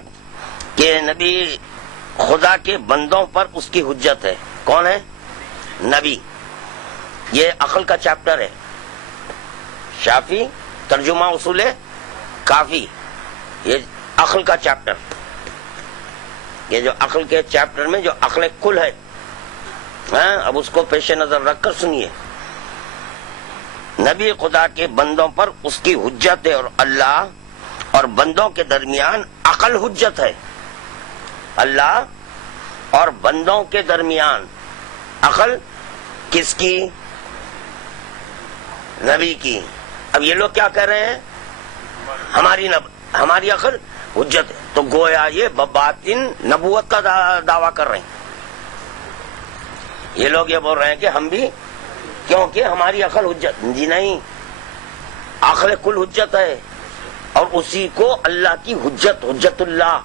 کہ نبی خدا کے بندوں پر اس کی حجت ہے. کون ہے؟ نبی. یہ عقل کا چیپٹر ہے. شافی ترجمہ اصول کافی، یہ عقل کا چیپٹر. یہ جو عقل کے چیپٹر میں جو عقل کل ہے، اب اس کو پیش نظر رکھ کر سنیے. نبی خدا کے بندوں پر اس کی حجت ہے، اور اللہ اور بندوں کے درمیان عقل حجت ہے. اللہ اور بندوں کے درمیان عقل کس کی؟ نبی کی. اب یہ لوگ کیا کہہ رہے ہیں؟ ہماری عقل حجت ہے. تو گویا یہ بباطن نبوت کا دعویٰ کر رہے ہیں. یہ لوگ یہ بول رہے ہیں کہ ہم بھی، کیونکہ ہماری عقل حجت. جی نہیں، عقل کل حجت ہے، اور اسی کو اللہ کی حجت، حجت اللہ،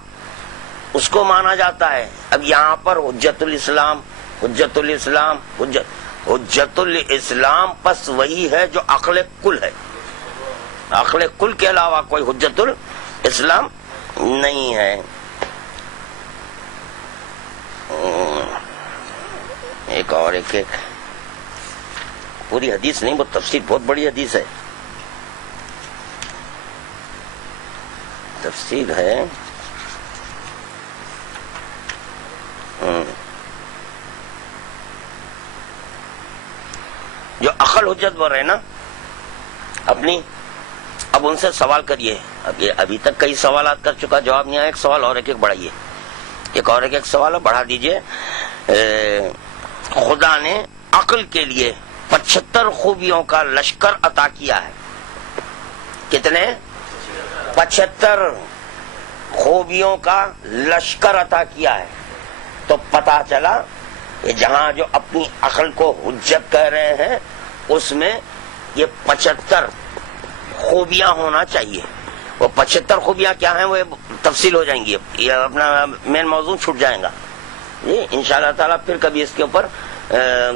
اس کو مانا جاتا ہے. اب یہاں پر حجت الاسلام، حجت الاسلام، حجت الاسلام پس وہی ہے جو عقل کل ہے. عقل کل کے علاوہ کوئی حجت الاسلام نہیں ہے. ایک اور ایک پوری حدیث نہیں، وہ تفسیر بہت بڑی حدیث ہے، تفسیر ہے. جو عقل حجت بول رہے ہیں نا اپنی، اب ان سے سوال کریے. اب یہ ابھی تک کئی سوالات کر چکا، جواب نہیں آیا. ایک سوال اور ایک بڑھائیے، ایک اور ایک سوال بڑھا دیجئے. خدا نے عقل کے لیے 75 خوبیوں کا لشکر عطا کیا ہے. کتنے؟ 75 خوبیوں کا لشکر عطا کیا ہے. تو پتا چلا کہ جہاں جو اپنی عقل کو حجت کہہ رہے ہیں اس میں یہ 75 خوبیاں ہونا چاہیے. وہ 75 خوبیاں کیا ہیں وہ تفصیل ہو جائیں گی، یہ اپنا مین موضوع چھوٹ جائے گا. یہ انشاءاللہ تعالیٰ پھر کبھی اس کے اوپر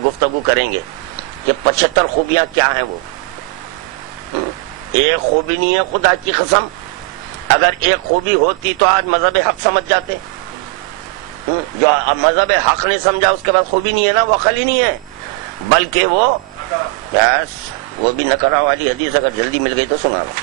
گفتگو کریں گے کہ 75 خوبیاں کیا ہیں. وہ ایک خوبی نہیں ہے، خدا کی قسم. اگر ایک خوبی ہوتی تو آج مذہب حق سمجھ جاتے. جو مذہب حق نے سمجھا اس کے بعد خوبی نہیں ہے نا، وہ عقل ہی نہیں ہے، بلکہ وہ وہ بھی نکرہ والی حدیث اگر جلدی مل گئی تو سنا لو.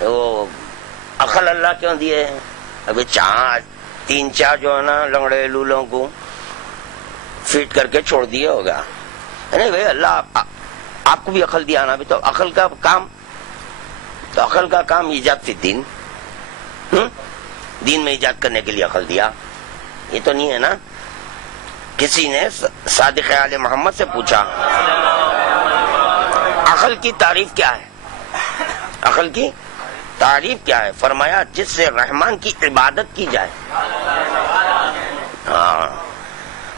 وہ عقل اللہ کیوں دیے؟ ابھی 3-4 جو ہے نا لنگڑے لولوں کو فیٹ کر کے چھوڑ دیے ہوگا. نہیں بھائی، اللہ آپ کو بھی عقل دیا نا. بھی تو عقل کا کام، تو عقل کا کام ایجاد فی دین، دین میں ایجاد کرنے کے لیے عقل دیا. یہ تو نہیں ہے نا. کسی نے صادق آل محمد سے پوچھا عقل کی تعریف کیا ہے؟ عقل کی تعریف کیا ہے؟ فرمایا جس سے رحمان کی عبادت کی جائے، ہاں،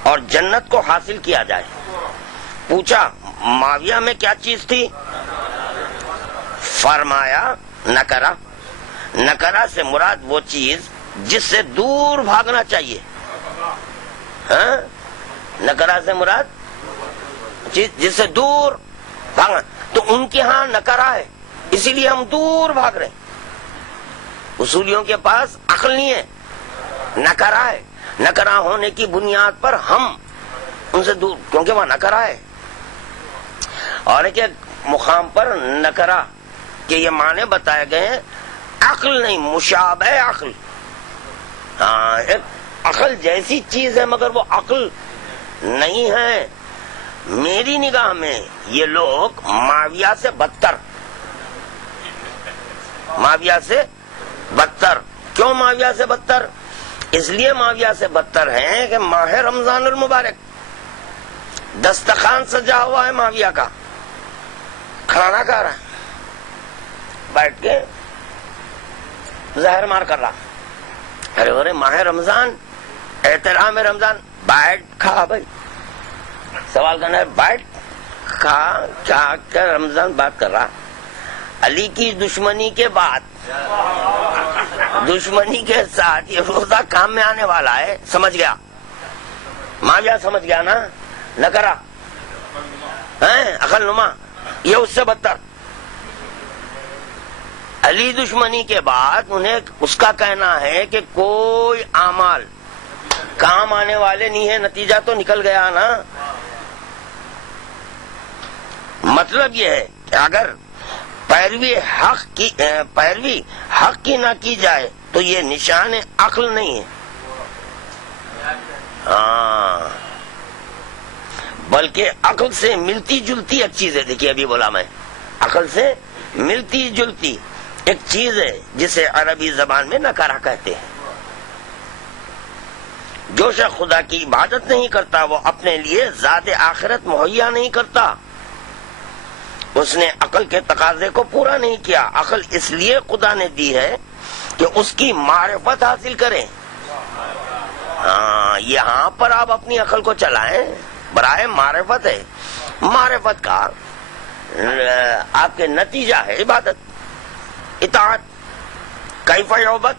اور جنت کو حاصل کیا جائے. پوچھا معاویہ میں کیا چیز تھی؟ فرمایا نکرہ. نکرہ سے مراد وہ چیز جس سے دور بھاگنا چاہیے. ہاں، نکرہ سے مراد چیز جس سے دور بھاگنا. تو ان کے ہاں نکرہ ہے، اسی لیے ہم دور بھاگ رہے ہیں. اصولیوں کے پاس عقل نہیں ہے، نکرہ ہے. نکرہ ہونے کی بنیاد پر ہم ان سے دور، کیونکہ وہاں نکرہ ہے. اور ایک مقام پر نکرہ کہ یہ معنی بتائے گئے ہیں، عقل نہیں، مشابہ عقل. ہاں، ایک عقل جیسی چیز ہے مگر وہ عقل نہیں ہے. میری نگاہ میں یہ لوگ معاویہ سے بدتر، معاویہ سے بدتر. کیوں معاویہ سے بدتر؟ اس لیے معاویہ سے بدتر ہیں کہ ماہ رمضان المبارک دسترخوان سجا ہوا ہے معاویہ کا، کھانا کھا رہا ہے، بیٹھ کے زہر مار کر رہا. ارے ماہ رمضان، احترام رمضان، بیٹھ کھا. بھائی سوال کرنا ہے، بیٹھ کھا کیا رمضان بات کر رہا. علی کی دشمنی کے بعد، دشمنی کے ساتھ یہ روزہ کام میں آنے والا ہے. سمجھ گیا معاویہ، سمجھ گیا نا. نہ کرا عقل نما، یہ اس سے بدتر. علی دشمنی کے بعد انہیں اس کا کہنا ہے کہ کوئی اعمال کام آنے والے نہیں ہے، نتیجہ تو نکل گیا نا۔ مطلب یہ ہے کہ اگر پیروی حق کی نہ کی جائے تو یہ نشان عقل نہیں ہے، ہاں، بلکہ عقل سے ملتی جلتی ایک چیز ہے۔ دیکھیے ابھی بولا میں، عقل سے ملتی جلتی ایک چیز ہے جسے عربی زبان میں نکارہ کہتے ہیں۔ جو شخص خدا کی عبادت نہیں کرتا وہ اپنے لیے ذات آخرت مہیا نہیں کرتا، اس نے عقل کے تقاضے کو پورا نہیں کیا۔ عقل اس لیے خدا نے دی ہے کہ اس کی معرفت حاصل کریں۔ ہاں، یہاں پر آپ اپنی عقل کو چلائیں، برائے معرفت ہے۔ معرفت کا آپ کے نتیجہ ہے عبادت، اطاعت۔ کیف یعبد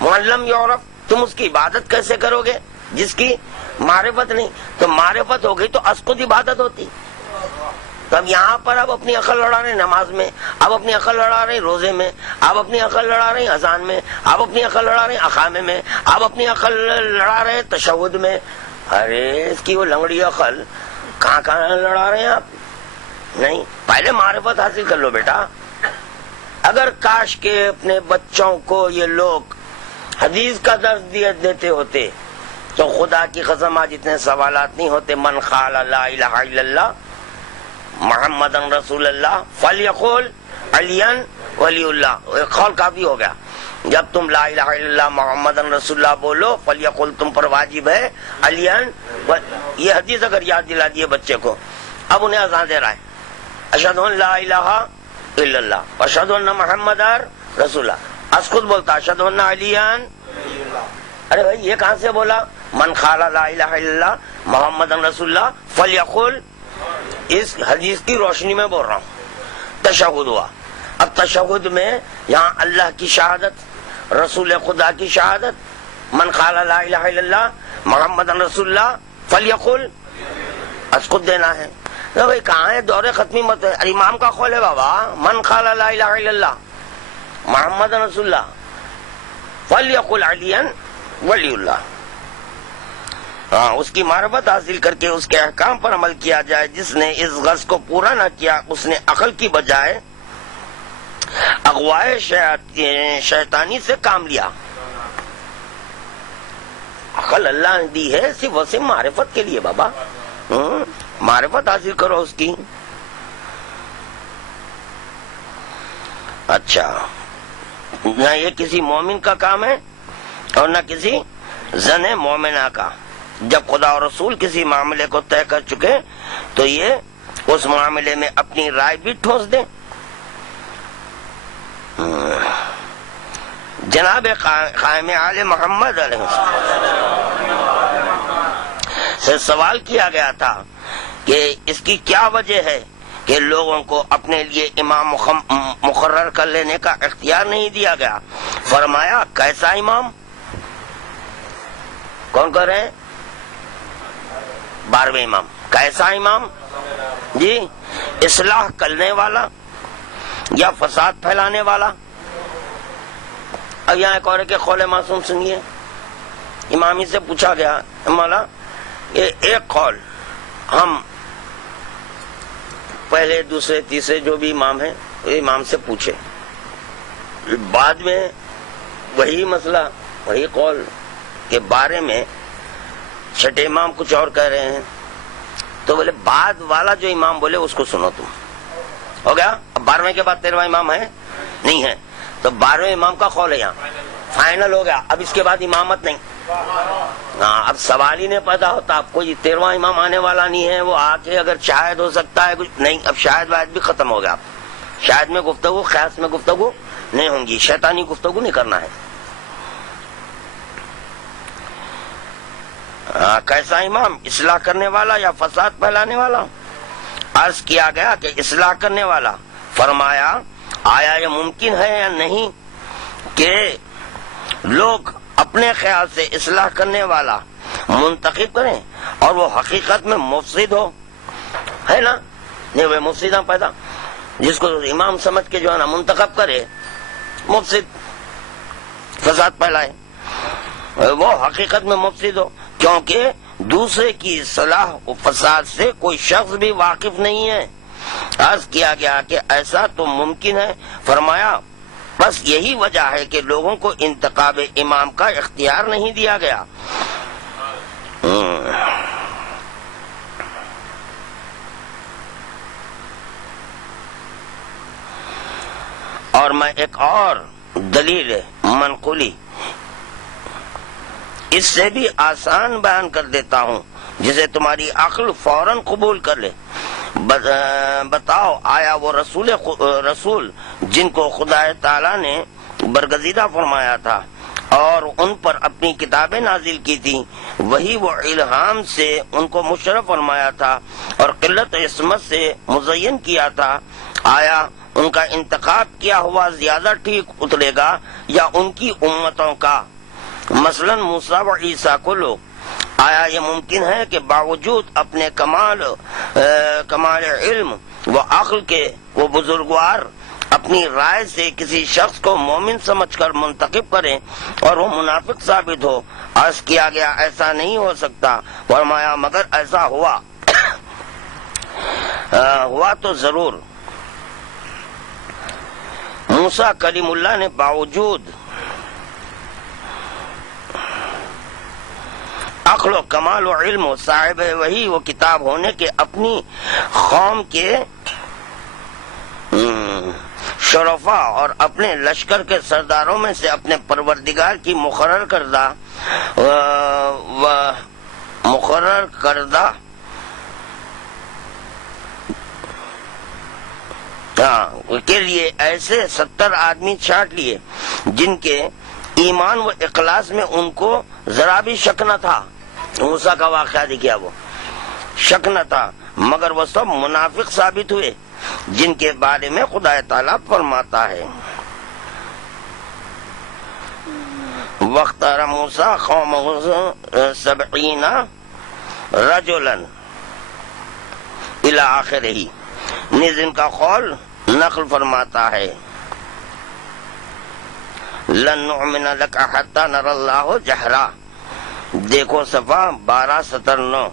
من لم یعرف، تم اس کی عبادت کیسے کرو گے جس کی معرفت نہیں؟ تو معرفت ہو گئی تو اسقط عبادت ہوتی۔ تب یہاں پر آپ اپنی عقل لڑا رہے ہیں نماز میں، آپ اپنی عقل لڑا رہے ہیں روزے میں، آپ اپنی عقل لڑا رہے ہیں اذان میں، آپ اپنی عقل لڑا رہے ہیں اقامے میں، آپ اپنی عقل لڑا رہے ہیں تشہد میں۔ ارے اس کی وہ لنگڑی عقل کہاں کہاں لڑا رہے ہیں آپ؟ نہیں، پہلے معرفت حاصل کر لو بیٹا۔ اگر کاش کے اپنے بچوں کو یہ لوگ حدیث کا درس دیتے ہوتے تو خدا کی قسم آج اتنے سوالات نہیں ہوتے۔ من قال لا الہ الا اللہ محمد رسول اللہ فلیقول علی ولی اللہ، ایک قول کافی ہو گیا۔ جب تم لا الہ الا اللہ محمد رسول اللہ بولو فلیقول تم پر واجب ہے علی، یہ حدیث اگر یاد دلا دیے بچے کو، اب انہیں اذان دے رہا ہے اشہد ان لا الہ الا اللہ اشہد ان محمد رسول اللہ، اسکت بولتا اشہد ان علی۔ ارے بھائی یہ کہاں سے بولا؟ من قال لا الہ الا اللہ محمد رسول اللہ فلیقول، اس حدیث کی روشنی میں بول رہا ہوں۔ تشہد ہوا، اب تشہد میں یہاں اللہ کی شہادت، رسول خدا کی شہادت، من قال لا الہ الا اللہ محمد رسول اللہ فلیقول، اسکت دینا ہے۔ تو بھائی کہاں ہے دور ختمی؟ مت امام کا قول ہے بابا، من قال لا الہ الا اللہ محمد رسول اللہ فلیقول علی ولی اللہ۔ ہاں، اس کی معرفت حاصل کر کے اس کے احکام پر عمل کیا جائے۔ جس نے اس غرض کو پورا نہ کیا اس نے عقل کی بجائے اغوائے شیطانی سے کام لیا۔ عقل اللہ نے دی ہے صرف ویسے معرفت کے لیے بابا، معرفت حاصل کرو اس کی۔ اچھا، نہ یہ کسی مومن کا کام ہے اور نہ کسی زن مومنہ کا۔ جب خدا اور رسول کسی معاملے کو طے کر چکے تو یہ اس معاملے میں اپنی رائے بھی ٹھوس دیں۔ جناب قائم آل محمد علیہ السلام سے سوال کیا گیا تھا کہ اس کی کیا وجہ ہے کہ لوگوں کو اپنے لیے امام مقرر کر لینے کا اختیار نہیں دیا گیا۔ فرمایا کیسا امام؟ کون کر رہے ہیں؟ 12ویں امام۔ کیسا امام جی؟ اصلاح کرنے والا یا فساد پھیلانے والا؟ اب یہاں ایک اور کہ قول معصوم سنیے، امامی سے پوچھا گیا مولا یہ ایک قول ہم پہلے دوسرے تیسرے جو بھی امام ہیں امام سے پوچھے، بعد میں وہی مسئلہ وہی قول کے بارے میں چھٹے امام کچھ اور کہہ رہے ہیں، تو بولے بعد والا جو امام بولے اس کو سنو تم۔ ہو گیا؟ اب 12ویں کے بعد 13واں امام ہے نہیں ہے، تو 12ویں امام کا قول ہے یہاں فائنل ہو گیا۔ اب اس کے بعد امامت نہیں۔ ہاں، اب سوال ہی نہیں پیدا ہوتا، اب کوئی 13واں امام آنے والا نہیں ہے، وہ آ کے اگر شاید ہو سکتا ہے کچھ نہیں، اب شاید واحد بھی ختم ہو گیا۔ شاید میں گفتگو، قیاس میں گفتگو نہیں ہوں گی، شیطانی گفتگو نہیں کرنا ہے۔ کیسا امام؟ اصلاح کرنے والا یا فساد پھیلانے والا؟ عرض کیا گیا کہ اصلاح کرنے والا۔ فرمایا آیا یہ ممکن ہے یا نہیں کہ لوگ اپنے خیال سے اصلاح کرنے والا منتخب کریں اور وہ حقیقت میں مفسد ہو؟ ہے نا؟ نہیں، وہ مفسدہ پیدا، جس کو امام سمجھ کے جو ہے نا منتخب کرے مفسد فساد پھیلائے، وہ حقیقت میں مفسد ہو، کیونکہ دوسرے کی صلاح و فساد سے کوئی شخص بھی واقف نہیں ہے۔ عرض کیا گیا کہ ایسا تو ممکن ہے، فرمایا بس یہی وجہ ہے کہ لوگوں کو انتخاب امام کا اختیار نہیں دیا گیا۔ اور میں ایک اور دلیل منقولی اس سے بھی آسان بیان کر دیتا ہوں جسے تمہاری عقل فوراً قبول کر لے۔ بتاؤ آیا وہ رسول جن کو خدا تعالی نے برگزیدہ فرمایا تھا اور ان پر اپنی کتابیں نازل کی تھی، وہی وہ الہام سے ان کو مشرف فرمایا تھا اور قلت عصمت سے مزین کیا تھا، آیا ان کا انتخاب کیا ہوا زیادہ ٹھیک اترے گا یا ان کی امتوں کا؟ مثلا موسیٰ و عیسیٰ کو لو، آیا یہ ممکن ہے کہ باوجود اپنے کمال علم و عقل کے وہ بزرگوار اپنی رائے سے کسی شخص کو مومن سمجھ کر منتخب کریں اور وہ منافق ثابت ہو؟ عرض کیا گیا ایسا نہیں ہو سکتا، فرمایا مگر ایسا ہوا تو ضرور۔ موسیٰ کلیم اللہ نے باوجود عقل و کمال و علم و صاحب وحی و کتاب ہونے کے اپنی قوم کے شرفاء اور اپنے لشکر کے سرداروں میں سے اپنے پروردگار کی مقرر کردہ کے لیے ایسے 70 آدمی چھانٹ لیے جن کے ایمان و اخلاص میں ان کو ذرا بھی شک نہ تھا۔ موسیٰ کا واقعہ دیکھا، وہ شک نہ تھا، مگر وہ سب منافق ثابت ہوئے، جن کے بارے میں خدا تعالیٰ فرماتا ہے وَاخْتَارَ مُوسَىٰ قَوْمَهُ 70 رَجُلًا اِلَىٰ آخِرِهِ، نیز ان کا قول نقل فرماتا ہے لَن نُؤْمِنَ لَكَ حَتَّىٰ نَرَى اللَّهَ جَهْرًا، دیکھو صفحہ 12-9۔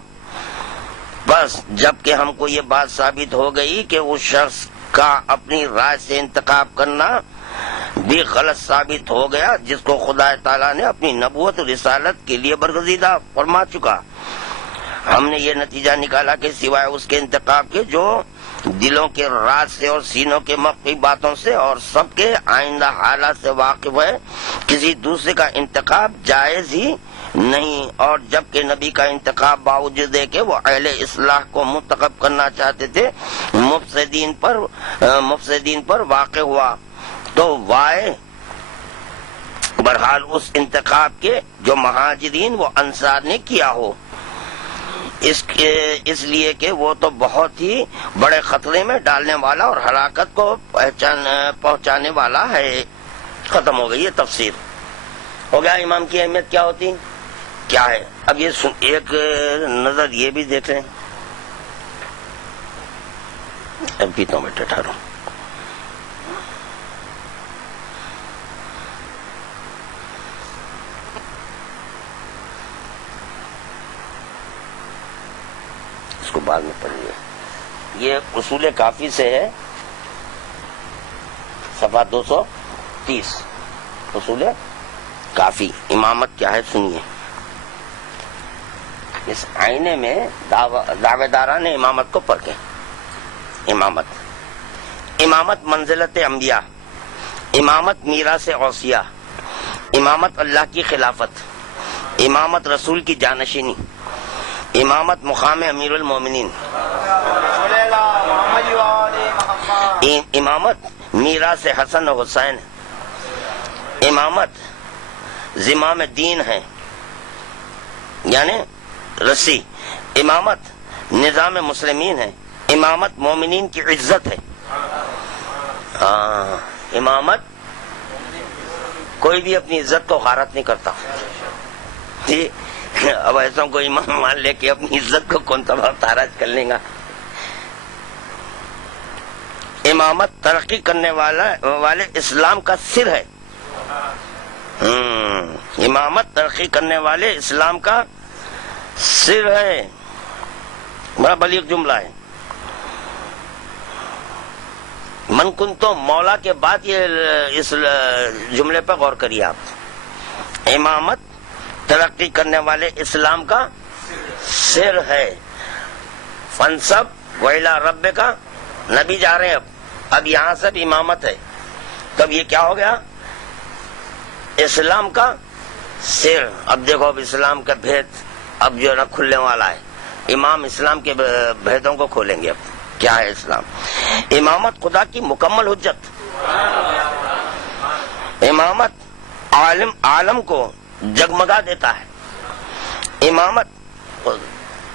بس جب کہ ہم کو یہ بات ثابت ہو گئی کہ اس شخص کا اپنی رائے سے انتخاب کرنا بھی غلط ثابت ہو گیا جس کو خدا تعالیٰ نے اپنی نبوت و رسالت کے لیے برگزیدہ فرما چکا، ہم نے یہ نتیجہ نکالا کہ سوائے اس کے انتخاب کے جو دلوں کے راز سے اور سینوں کے مخفی باتوں سے اور سب کے آئندہ حالات سے واقف ہے، کسی دوسرے کا انتخاب جائز ہی نہیں۔ اور جبکہ نبی کا انتخاب باوجود ہے کہ وہ اہل اصلاح کو منتخب کرنا چاہتے تھے مفسدین پر واقع ہوا، تو وائے بہرحال اس انتخاب کے جو مہاجرین و انصار نے کیا ہو، اس لیے کہ وہ تو بہت ہی بڑے خطرے میں ڈالنے والا اور ہلاکت کو پہنچانے والا ہے۔ ختم ہو گئی یہ تفسیر، ہو گیا امام کی اہمیت کیا ہوتی کیا ہے۔ اب یہ ایک نظر یہ بھی دیکھ لیں، اب پیتا ہوں بیٹا ٹھہرو۔ اس کو بعد میں پڑھیے، یہ اصول کافی سے ہے، صفحہ 230، اصول کافی۔ امامت کیا ہے سنیے، اس آئینے میں دعوے داران امامت کو پرکھیں۔ امامت منزلت انبیاء، امامت میراث اوصیاء، امامت اللہ کی خلافت، امامت رسول کی جانشینی، امامت مقام امیر المومنین، امامت میراث حسن و حسین، امامت زمام دین ہے یعنی رسی، امامت نظام مسلمین ہے، امامت مومنین کی عزت ہے۔ امامت کوئی بھی اپنی عزت کو غارت نہیں کرتا، اب ایسا کوئی امام مان لے کہ اپنی عزت کو کون تباہ تاراج کر لیں گا۔ امامت ترقی کرنے والے اسلام کا سر ہے. امامت ترقی کرنے والے اسلام کا سر ہے. بڑا بلیغ جملہ ہے. من کن تو مولا کے بعد یہ اس جملے پر غور کریے آپ. امامت ترقی کرنے والے اسلام کا سر ہے. فنسب ویلا رب کا نبی جا رہے ہیں. اب یہاں سے بھی امامت ہے. تب یہ کیا ہو گیا؟ اسلام کا سر. اب دیکھو اب اسلام کا بھید اب جو ہے نا کھلنے والا ہے. امام اسلام کے بھیدوں کو کھولیں گے. اب کیا ہے اسلام؟ امامت خدا کی مکمل حجت. امامت عالم کو جگمگا دیتا ہے. امامت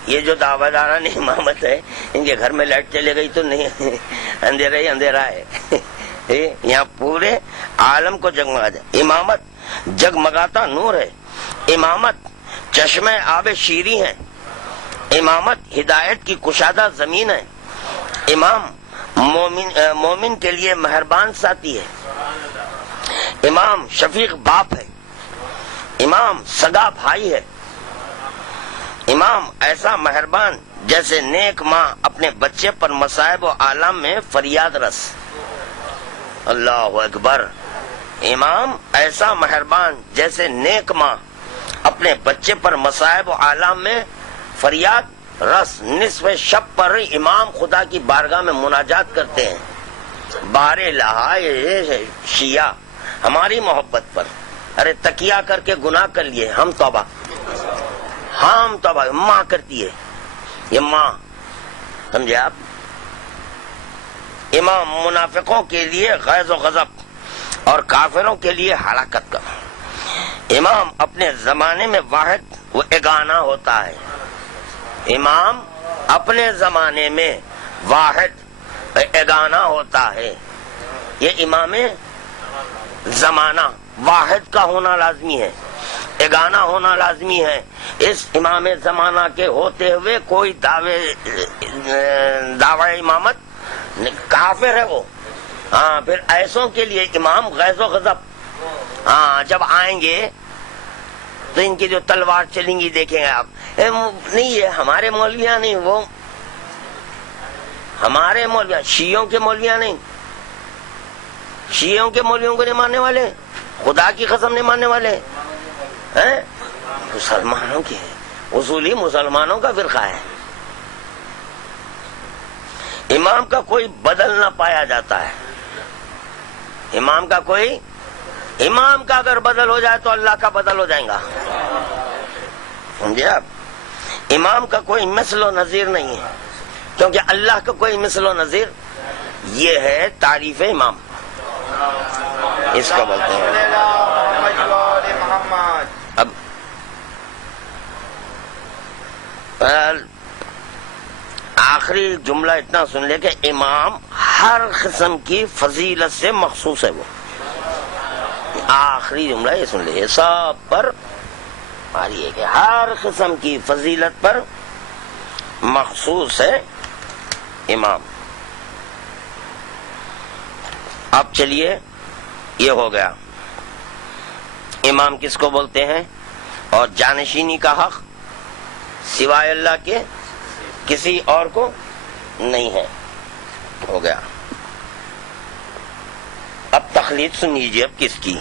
یہ جو دعوی داران امامت ہے ان کے گھر میں لائٹ چلے گئی تو نہیں اندھیرا ہی اندھیرا ہے. یہاں پورے عالم کو جگمگا دے. امامت جگمگاتا نور ہے. امامت چشمہ آب شیریں ہے. امامت ہدایت کی کشادہ زمین ہے. امام مومن کے لیے مہربان ساتھی ہے. امام شفیق باپ ہے. امام سگا بھائی ہے. امام ایسا مہربان جیسے نیک ماں اپنے بچے پر مصائب و آلام میں فریاد رس. اللہ اکبر. امام ایسا مہربان جیسے نیک ماں اپنے بچے پر مصائب و آلام میں فریاد رس. نصف شب پر امام خدا کی بارگاہ میں مناجات کرتے ہیں. بار لہائے شیعہ ہماری محبت پر. ارے تکیہ کر کے گناہ کر لیے ہم توبہ. ہم توبہ. ماں کرتی ہے یہ ماں. سمجھے آپ؟ امام منافقوں کے لیے غیظ و غضب اور کافروں کے لیے ہلاکت کا. امام اپنے زمانے میں واحد و یگانہ ہوتا ہے. امام اپنے زمانے میں واحد و یگانہ ہوتا ہے. یہ امام زمانہ واحد کا ہونا لازمی ہے, یگانہ ہونا لازمی ہے. اس امام زمانہ کے ہوتے ہوئے کوئی دعوی امامت کافر ہے وہ. ہاں پھر ایسوں کے لیے امام غیظ و غضب. ہاں جب آئیں گے تو ان کی جو تلوار چلیں گی دیکھیں گے آپ. نہیں یہ ہمارے مولویاں نہیں, وہ ہمارے مولویاں شیعوں کے مولویاں نہیں. شیعوں کے مولویوں کو نہیں ماننے والے, خدا کی قسم نہیں ماننے والے ہیں. مسلمانوں کے اصولی مسلمانوں کا فرقہ ہے. امام کا کوئی بدل نہ پایا جاتا ہے. امام کا اگر بدل ہو جائے تو اللہ کا بدل ہو جائے گا. سمجھے آپ؟ امام کا کوئی مثل و نظیر نہیں ہے, کیونکہ اللہ کا کوئی مثل و نظیر. یہ ہے تعریف امام, اس کو بولتے ہیں. اب آخری جملہ اتنا سن لے کہ امام ہر قسم کی فضیلت سے مخصوص ہے. وہ آخری جملہ یہ سن لے, سب پر ماری ہے کہ ہر قسم کی فضیلت پر مخصوص ہے امام. اب چلیے یہ ہو گیا امام کس کو بولتے ہیں, اور جانشینی کا حق سوائے اللہ کے کسی اور کو نہیں ہے. ہو گیا. اب تخلیق سن لیجیے اب کس کی.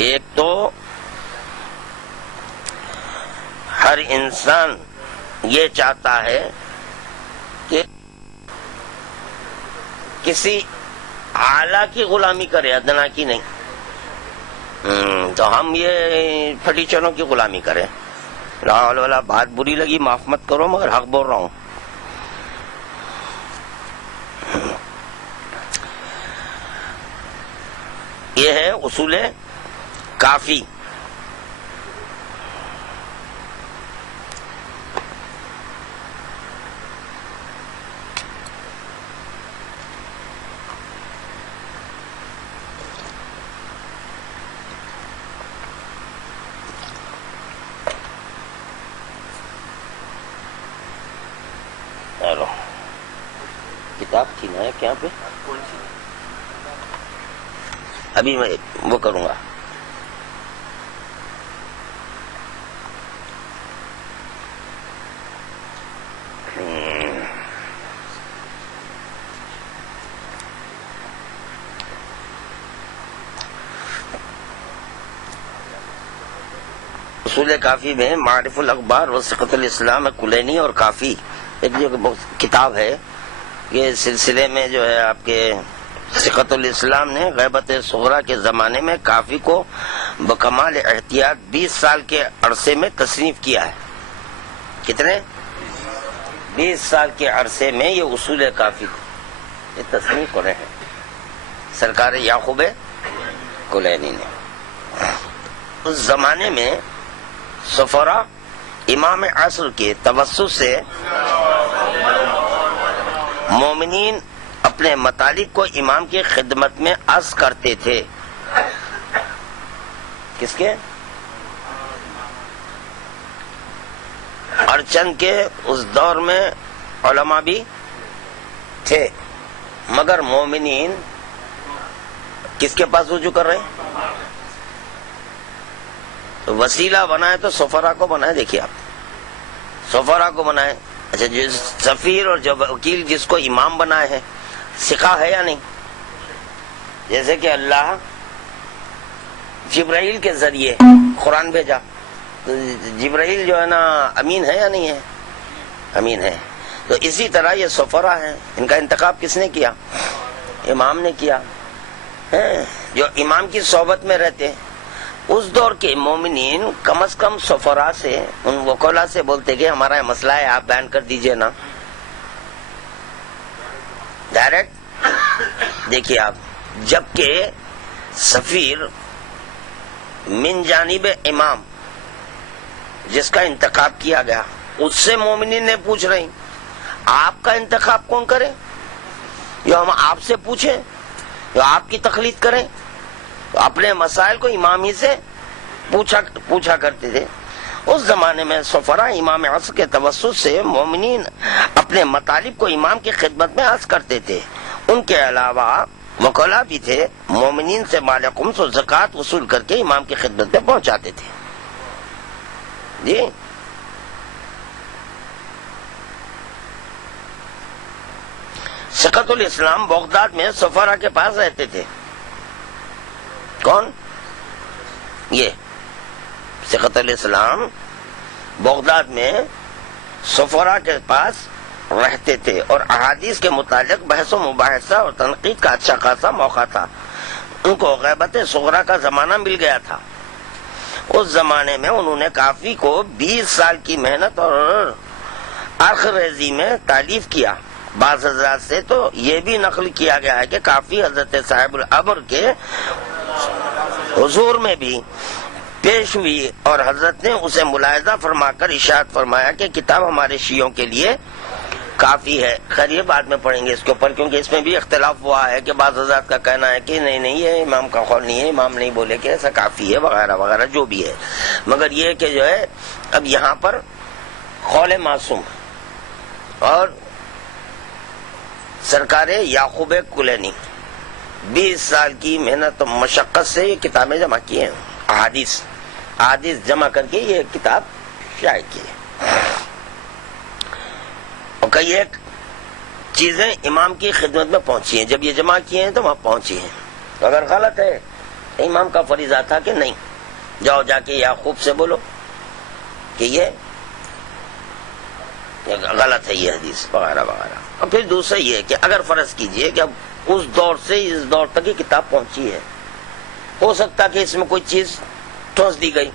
ایک تو ہر انسان یہ چاہتا ہے کہ کسی اعلیٰ کی غلامی کرے, ادنا کی نہیں. تو ہم یہ پھٹیچروں کی غلامی کریں. راول والا بات بری لگی معاف مت کرو, مگر حق بول رہا ہوں. یہ ہے اصول کافی. کتاب تھی نا یہاں پہ، کون سی؟ ابھی میں وہ کروں گا. اصول کافی میں معرف الاخبار و ثقۃ الاسلام کلینی اور کافی ایک جو کتاب ہے، یہ سلسلے میں جو ہے آپ کے ثقۃ الاسلام نے غیبت صغرا کے زمانے میں کافی کو بکمال احتیاط 20 سال کے عرصے میں تصنیف کیا ہے. کتنے؟ 20 سال کے عرصے میں یہ اصول کافی کو یہ تصنیف ہو رہے ہیں سرکار یعقوب کلینی نے. اس زمانے میں سفرا امام عصر کے توسط سے مومنین اپنے مطالب کو امام کی خدمت میں عرض کرتے تھے. کس کے؟ ارچند کے. اس دور میں علماء بھی تھے مگر مومنین کس کے پاس رجوع کر رہے ہیں؟ وسیلہ بنائے تو سفرا کو بنائے. دیکھیے آپ سفرا کو بنائے. اچھا جو سفیر اور جو وکیل جس کو امام بنائے ہیں سکھا ہے یا نہیں؟ جیسے کہ اللہ جبرائیل کے ذریعے قرآن بھیجا، جبرائیل جو ہے نا امین ہے یا نہیں ہے؟ امین ہے. تو اسی طرح یہ سفرا ہیں، ان کا انتخاب کس نے کیا؟ امام نے کیا. جو امام کی صحبت میں رہتے ہیں. اس دور کے مومنین کم از کم سفرا سے، ان وکلا سے بولتے کہ ہمارا یہ مسئلہ ہے آپ بیان کر دیجئے نا. ڈائریکٹ دیکھیے آپ، جبکہ سفیر من جانب امام جس کا انتخاب کیا گیا اس سے مومنین نے پوچھ رہی آپ کا انتخاب کون کرے؟ یا ہم آپ سے پوچھیں یا آپ کی تقلید کریں؟ تو اپنے مسائل کو امام ہی سے پوچھا کرتے تھے. اس زمانے میں سفرا امام عصر کے توسط سے مومنین اپنے مطالب کو امام کی خدمت میں عرض کرتے تھے. ان کے علاوہ وکلا بھی تھے، مومنین سے مال خمس و زکوٰۃ وصول کر کے امام کی خدمت میں پہنچاتے تھے. جی ثقۃ الاسلام بغداد میں سفرا کے پاس رہتے تھے. کون؟ یہ ثقۃ الاسلام بغداد میں سفرا کے پاس رہتے تھے اور احادیث کے متعلق بحث و مباحثہ اور تنقید کا اچھا خاصا موقع تھا. ان کو غیبت صغرا کا زمانہ مل گیا تھا. اس زمانے میں انہوں نے کافی کو 20 سال کی محنت اور آخر ریزی میں تالیف کیا. بعض حضرات سے تو یہ بھی نقل کیا گیا ہے کہ کافی حضرت صاحب الامر کے حضور میں بھی پیش ہوئی اور حضرت نے اسے ملاحظہ فرما کر ارشاد فرمایا کہ کتاب ہمارے شیعوں کے لیے کافی ہے. خیر یہ بعد میں پڑھیں گے اس کے اوپر، کیونکہ اس میں بھی اختلاف ہوا ہے کہ بعض حضرات کا کہنا ہے کہ نہیں یہ امام کا قول نہیں ہے، امام نہیں بولے کہ ایسا کافی ہے وغیرہ وغیرہ جو بھی ہے. مگر یہ کہ جو ہے اب یہاں پر قول معصوم اور سرکار یعقوب کلینی 20 سال کی محنت و مشقت سے یہ کتابیں جمع کی ہیں. احادیث جمع کر کے یہ کتاب شائع کی ہے. اور کئی ایک چیزیں امام کی خدمت میں پہنچی ہیں. جب یہ جمع کیے ہیں تو وہاں پہنچی ہیں. تو اگر غلط ہے امام کا فریضہ تھا کہ نہیں جاؤ جا کے یعقوب سے بولو کہ یہ غلط ہے یہ حدیث وغیرہ وغیرہ. اور پھر دوسرا یہ کہ اگر فرض کیجئے کہ اب اس دور سے اس دور تک یہ کتاب پہنچی ہے، ہو سکتا کہ اس میں کوئی چیز ٹھونس دی گئی،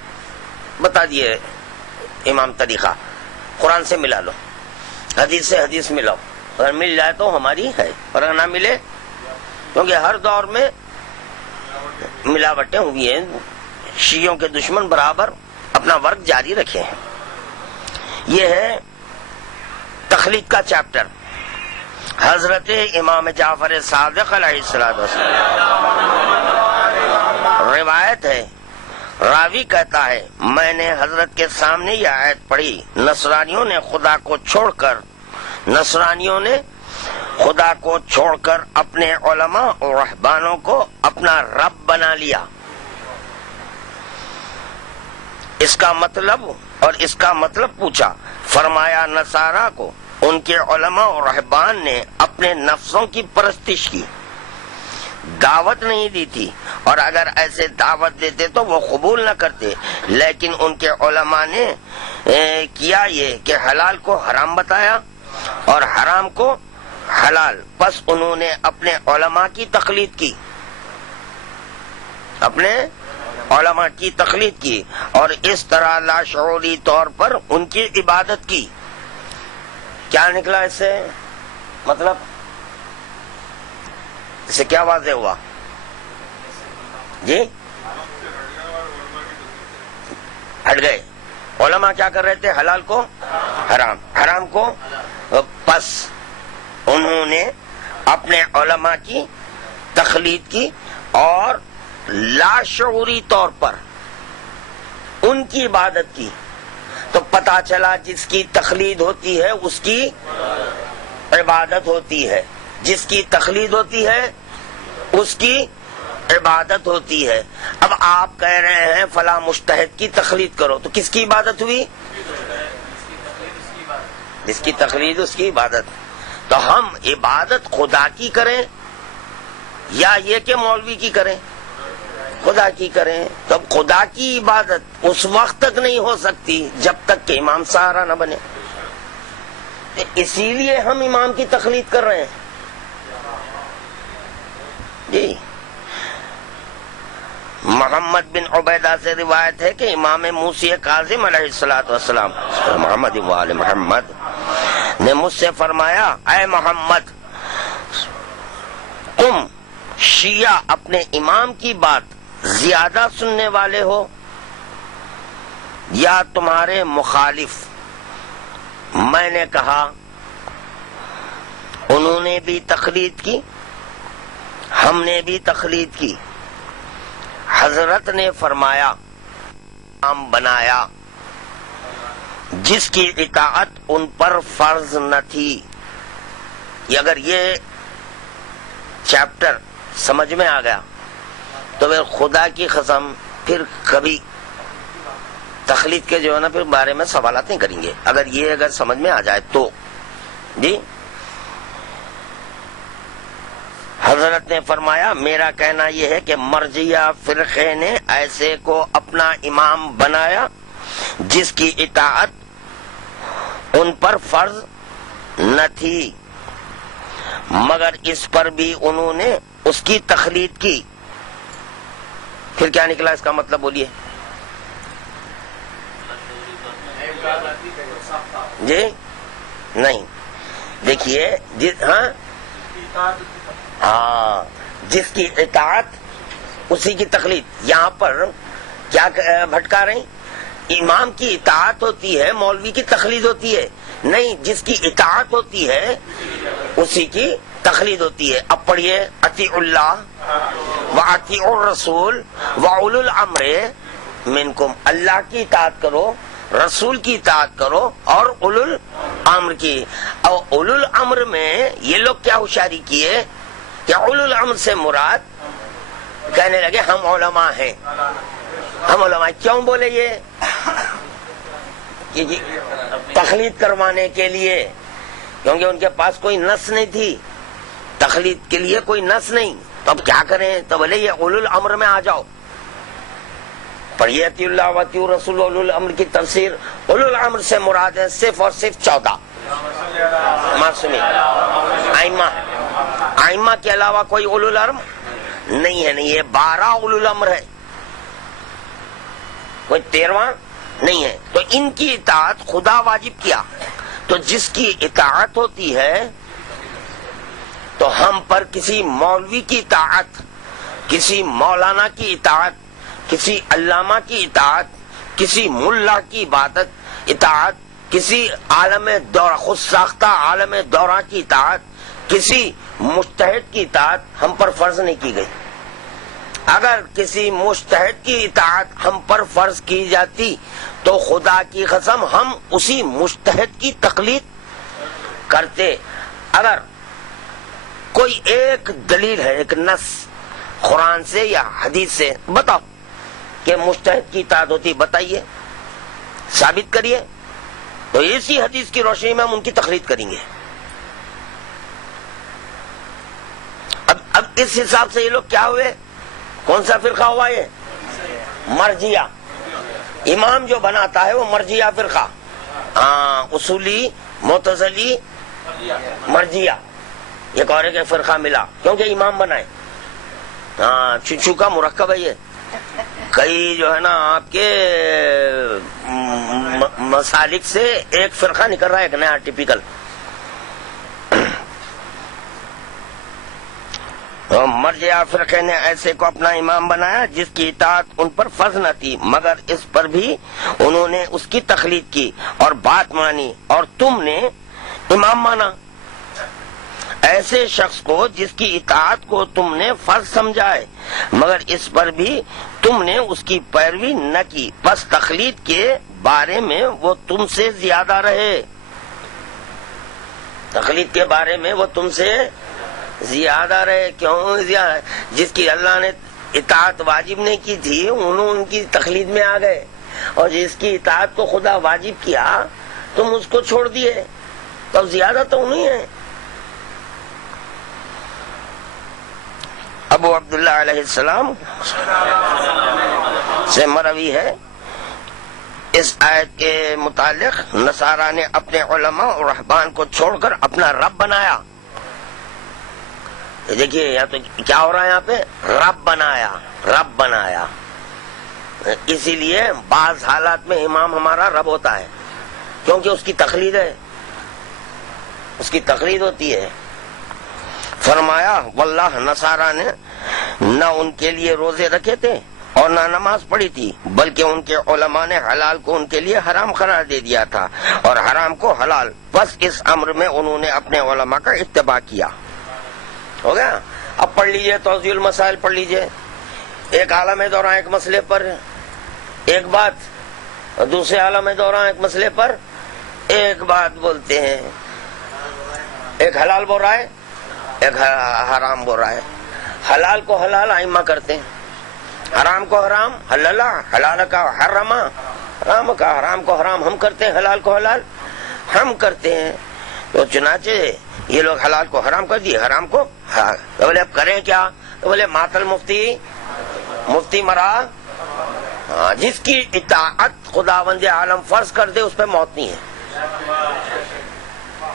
بتا دیے امام طریقہ، قرآن سے ملا لو، حدیث سے حدیث ملاؤ، اگر مل جائے تو ہماری ہے اور اگر نہ ملے، کیونکہ ہر دور میں ملاوٹیں ہوئی ہیں. شیعوں کے دشمن برابر اپنا ورک جاری رکھے ہیں. یہ ہے تخلیق کا چیپٹر. حضرت امام جعفر صادق علیہ السلام روایت ہے، راوی کہتا ہے میں نے حضرت کے سامنے یہ آیت پڑھی، نصرانیوں نے خدا کو چھوڑ کر اپنے علماء اور رہبانوں کو اپنا رب بنا لیا. اس کا مطلب پوچھا. فرمایا نصارہ کو ان کے علماء اور رہبان نے اپنے نفسوں کی پرستش کی، دعوت نہیں دی تھی، اور اگر ایسے دعوت دیتے تو وہ قبول نہ کرتے. لیکن ان کے علماء نے کیا یہ کہ حلال کو حرام بتایا اور حرام کو حلال. پس انہوں نے اپنے علماء کی تقلید کی، اور اس طرح لاشعوری طور پر ان کی عبادت کی. کیا نکلا اس سے؟ مطلب اس سے کیا واضح ہوا جی؟ ہٹ گئے. علماء کیا کر رہے تھے؟ حلال کو حرام، حرام کو. پس انہوں نے اپنے علماء کی تقلید کی اور لاشعوری طور پر ان کی عبادت کی. تو پتہ چلا جس کی تقلید ہوتی ہے اس کی عبادت ہوتی ہے، جس کی تقلید ہوتی ہے اس کی عبادت ہوتی ہے. اب آپ کہہ رہے ہیں فلاں مجتہد کی تقلید کرو، تو کس کی عبادت ہوئی؟ جس کی تقلید اس کی عبادت. تو ہم عبادت خدا کی کریں یا یہ کہ مولوی کی کریں؟ خدا کی کریں. تو خدا کی عبادت اس وقت تک نہیں ہو سکتی جب تک کہ امام سہارا نہ بنے. اسی لیے ہم امام کی تقلید کر رہے ہیں جی. محمد بن عبیدہ سے روایت ہے کہ امام موسی کاظم علیہ الصلوۃ والسلام محمد وآل محمد نے مجھ سے فرمایا، اے محمد، تم شیعہ اپنے امام کی بات زیادہ سننے والے ہو یا تمہارے مخالف؟ میں نے کہا انہوں نے بھی تقلید کی، ہم نے بھی تقلید کی. حضرت نے فرمایا امام بنایا جس کی اطاعت ان پر فرض نہ تھی. اگر یہ چیپٹر سمجھ میں آ گیا تو پھر خدا کی قسم پھر کبھی تقلید کے جو ہے نا پھر بارے میں سوالات نہیں کریں گے. اگر سمجھ میں آ جائے تو جی. حضرت نے فرمایا میرا کہنا یہ ہے کہ مرجیہ فرقے نے ایسے کو اپنا امام بنایا جس کی اطاعت ان پر فرض نہ تھی، مگر اس پر بھی انہوں نے اس کی تقلید کی. پھر کیا نکلا اس کا مطلب بولیے جی؟ نہیں دیکھیے ہاں جس کی اطاعت اسی کی تقلید. یہاں پر کیا بھٹکا رہے ہیں؟ امام کی اطاعت ہوتی ہے، مولوی کی تقلید ہوتی ہے نہیں. جس کی اطاعت ہوتی ہے اسی کی تقلید ہوتی ہے. اب پڑھیے اطیعوا اللہ واطیعوا الرسول واولی الامر منکم. اللہ کی اطاعت کرو، رسول کی اطاعت کرو اور اولو الامر کی. اور اولو الامر میں یہ لوگ کیا ہوشیاری کیے کہ اولو الامر سے مراد کہنے لگے ہم علماء ہیں. ہم علماء کیوں بولے یہ؟ کہ تقلید کروانے کے لیے، کیونکہ ان کے پاس کوئی نص نہیں تھی، تقلید کے لیے کوئی نص نہیں. تو اب کیا کریں؟ تو بولے یہ اولو الامر میں آ جاؤ. پڑھیے اطیعوا اللہ واطیعوا الرسول اولو الامر کی تفسیر. اولو الامر سے مراد ہے صرف اور صرف 14 معصومین ائمہ. ائمہ کے علاوہ کوئی اولو الامر نہیں ہے. نہیں، یہ 12 اولو الامر ہے، کوئی 13واں نہیں ہے. تو ان کی اطاعت خدا واجب کیا. تو جس کی اطاعت ہوتی ہے تو ہم پر کسی مولوی کی اطاعت، کسی مولانا کی اطاعت، کسی علامہ کی اطاعت، کسی ملا کی اطاعت، کسی عالم دورہ خود ساختہ عالم دورہ کی اطاعت، کسی مجتہد کی اطاعت ہم پر فرض نہیں کی گئی. اگر کسی مجتہد کی اطاعت ہم پر فرض کی جاتی تو خدا کی قسم ہم اسی مجتہد کی تقلید کرتے. اگر کوئی ایک دلیل ہے، ایک نص قرآن سے یا حدیث سے بتاؤ کہ مجتہد کی اطاعت ہوتی، بتائیے، ثابت کریے، تو اسی حدیث کی روشنی میں ہم ان کی تقلید کریں گے۔ اب اس حساب سے یہ لوگ کیا ہوئے؟ کون سا فرقہ ہوا یہ؟ مرجیہ۔ امام جو بناتا ہے وہ مرجیہ فرقہ، اصولی، معتزلی، مرجیہ، ایک اور ایک فرقہ ملا کیونکہ امام بنائے۔ چچو کا مرکب ہے یہ، کئی جو ہے نا آپ کے مسالک سے ایک فرقہ نکل رہا ہے، ایک نیا ٹیپیکل۔ مرجیہ فرقے نے ایسے کو اپنا امام بنایا جس کی اطاعت ان پر فرض نہ تھی، مگر اس پر بھی انہوں نے اس کی تقلید کی اور بات مانی، اور تم نے امام مانا ایسے شخص کو جس کی اطاعت کو تم نے فرض سمجھا ہے، مگر اس پر بھی تم نے اس کی پیروی نہ کی، بس تقلید کے بارے میں وہ تم سے زیادہ رہے۔ تقلید کے بارے میں وہ تم سے زیادہ رہے۔ کیوں زیادہ؟ جس کی اللہ نے اطاعت واجب نہیں کی تھی انہوں ان کی تقلید میں آ گئے، اور جس کی اطاعت کو خدا واجب کیا تم اس کو چھوڑ دیے، تو زیادہ تو نہیں ہے۔ ابو عبداللہ علیہ السلام سے مروی ہے اس آیت کے متعلق، نصارہ نے اپنے علماء اور رہبان کو چھوڑ کر اپنا رب بنایا۔ دیکھیے یا تو کیا ہو رہا ہے یہاں پہ، رب بنایا۔ اسی لیے بعض حالات میں امام ہمارا رب ہوتا ہے کیونکہ اس کی تقلید ہے، اس کی تقلید ہوتی ہے۔ فرمایا واللہ، نصارہ نے نہ ان کے لیے روزے رکھے تھے اور نہ نماز پڑھی تھی، بلکہ ان کے علماء نے حلال کو ان کے لیے حرام قرار دے دیا تھا اور حرام کو حلال، بس اس امر میں انہوں نے اپنے علماء کا اتباع کیا۔ ہو گیا؟ اب پڑھ لیجئے توضیح المسائل، پڑھ لیجئے، ایک عالم دوران ایک مسئلے پر ایک بات، دوسرے عالم دوران ایک مسئلے پر ایک بات بولتے ہیں، ایک حلال بول رہا ہے ایک حرام بول رہا ہے۔ حلال کو حلال ائمہ کرتے ہیں، حرام کو حرام حلالہ، حلال کا حرما، حرام کا حرام کو حرام ہم کرتے ہیں، حلال کو حلال ہم کرتے ہیں۔ تو چنانچہ یہ لوگ حلال کو حرام کر دیے، حرام کو حلال۔ تو بولے اب کریں کیا؟ تو بولے ماتل مفتی مرا، جس کی اطاعت خداوند عالم فرض کر دے اس پہ موت نہیں ہے،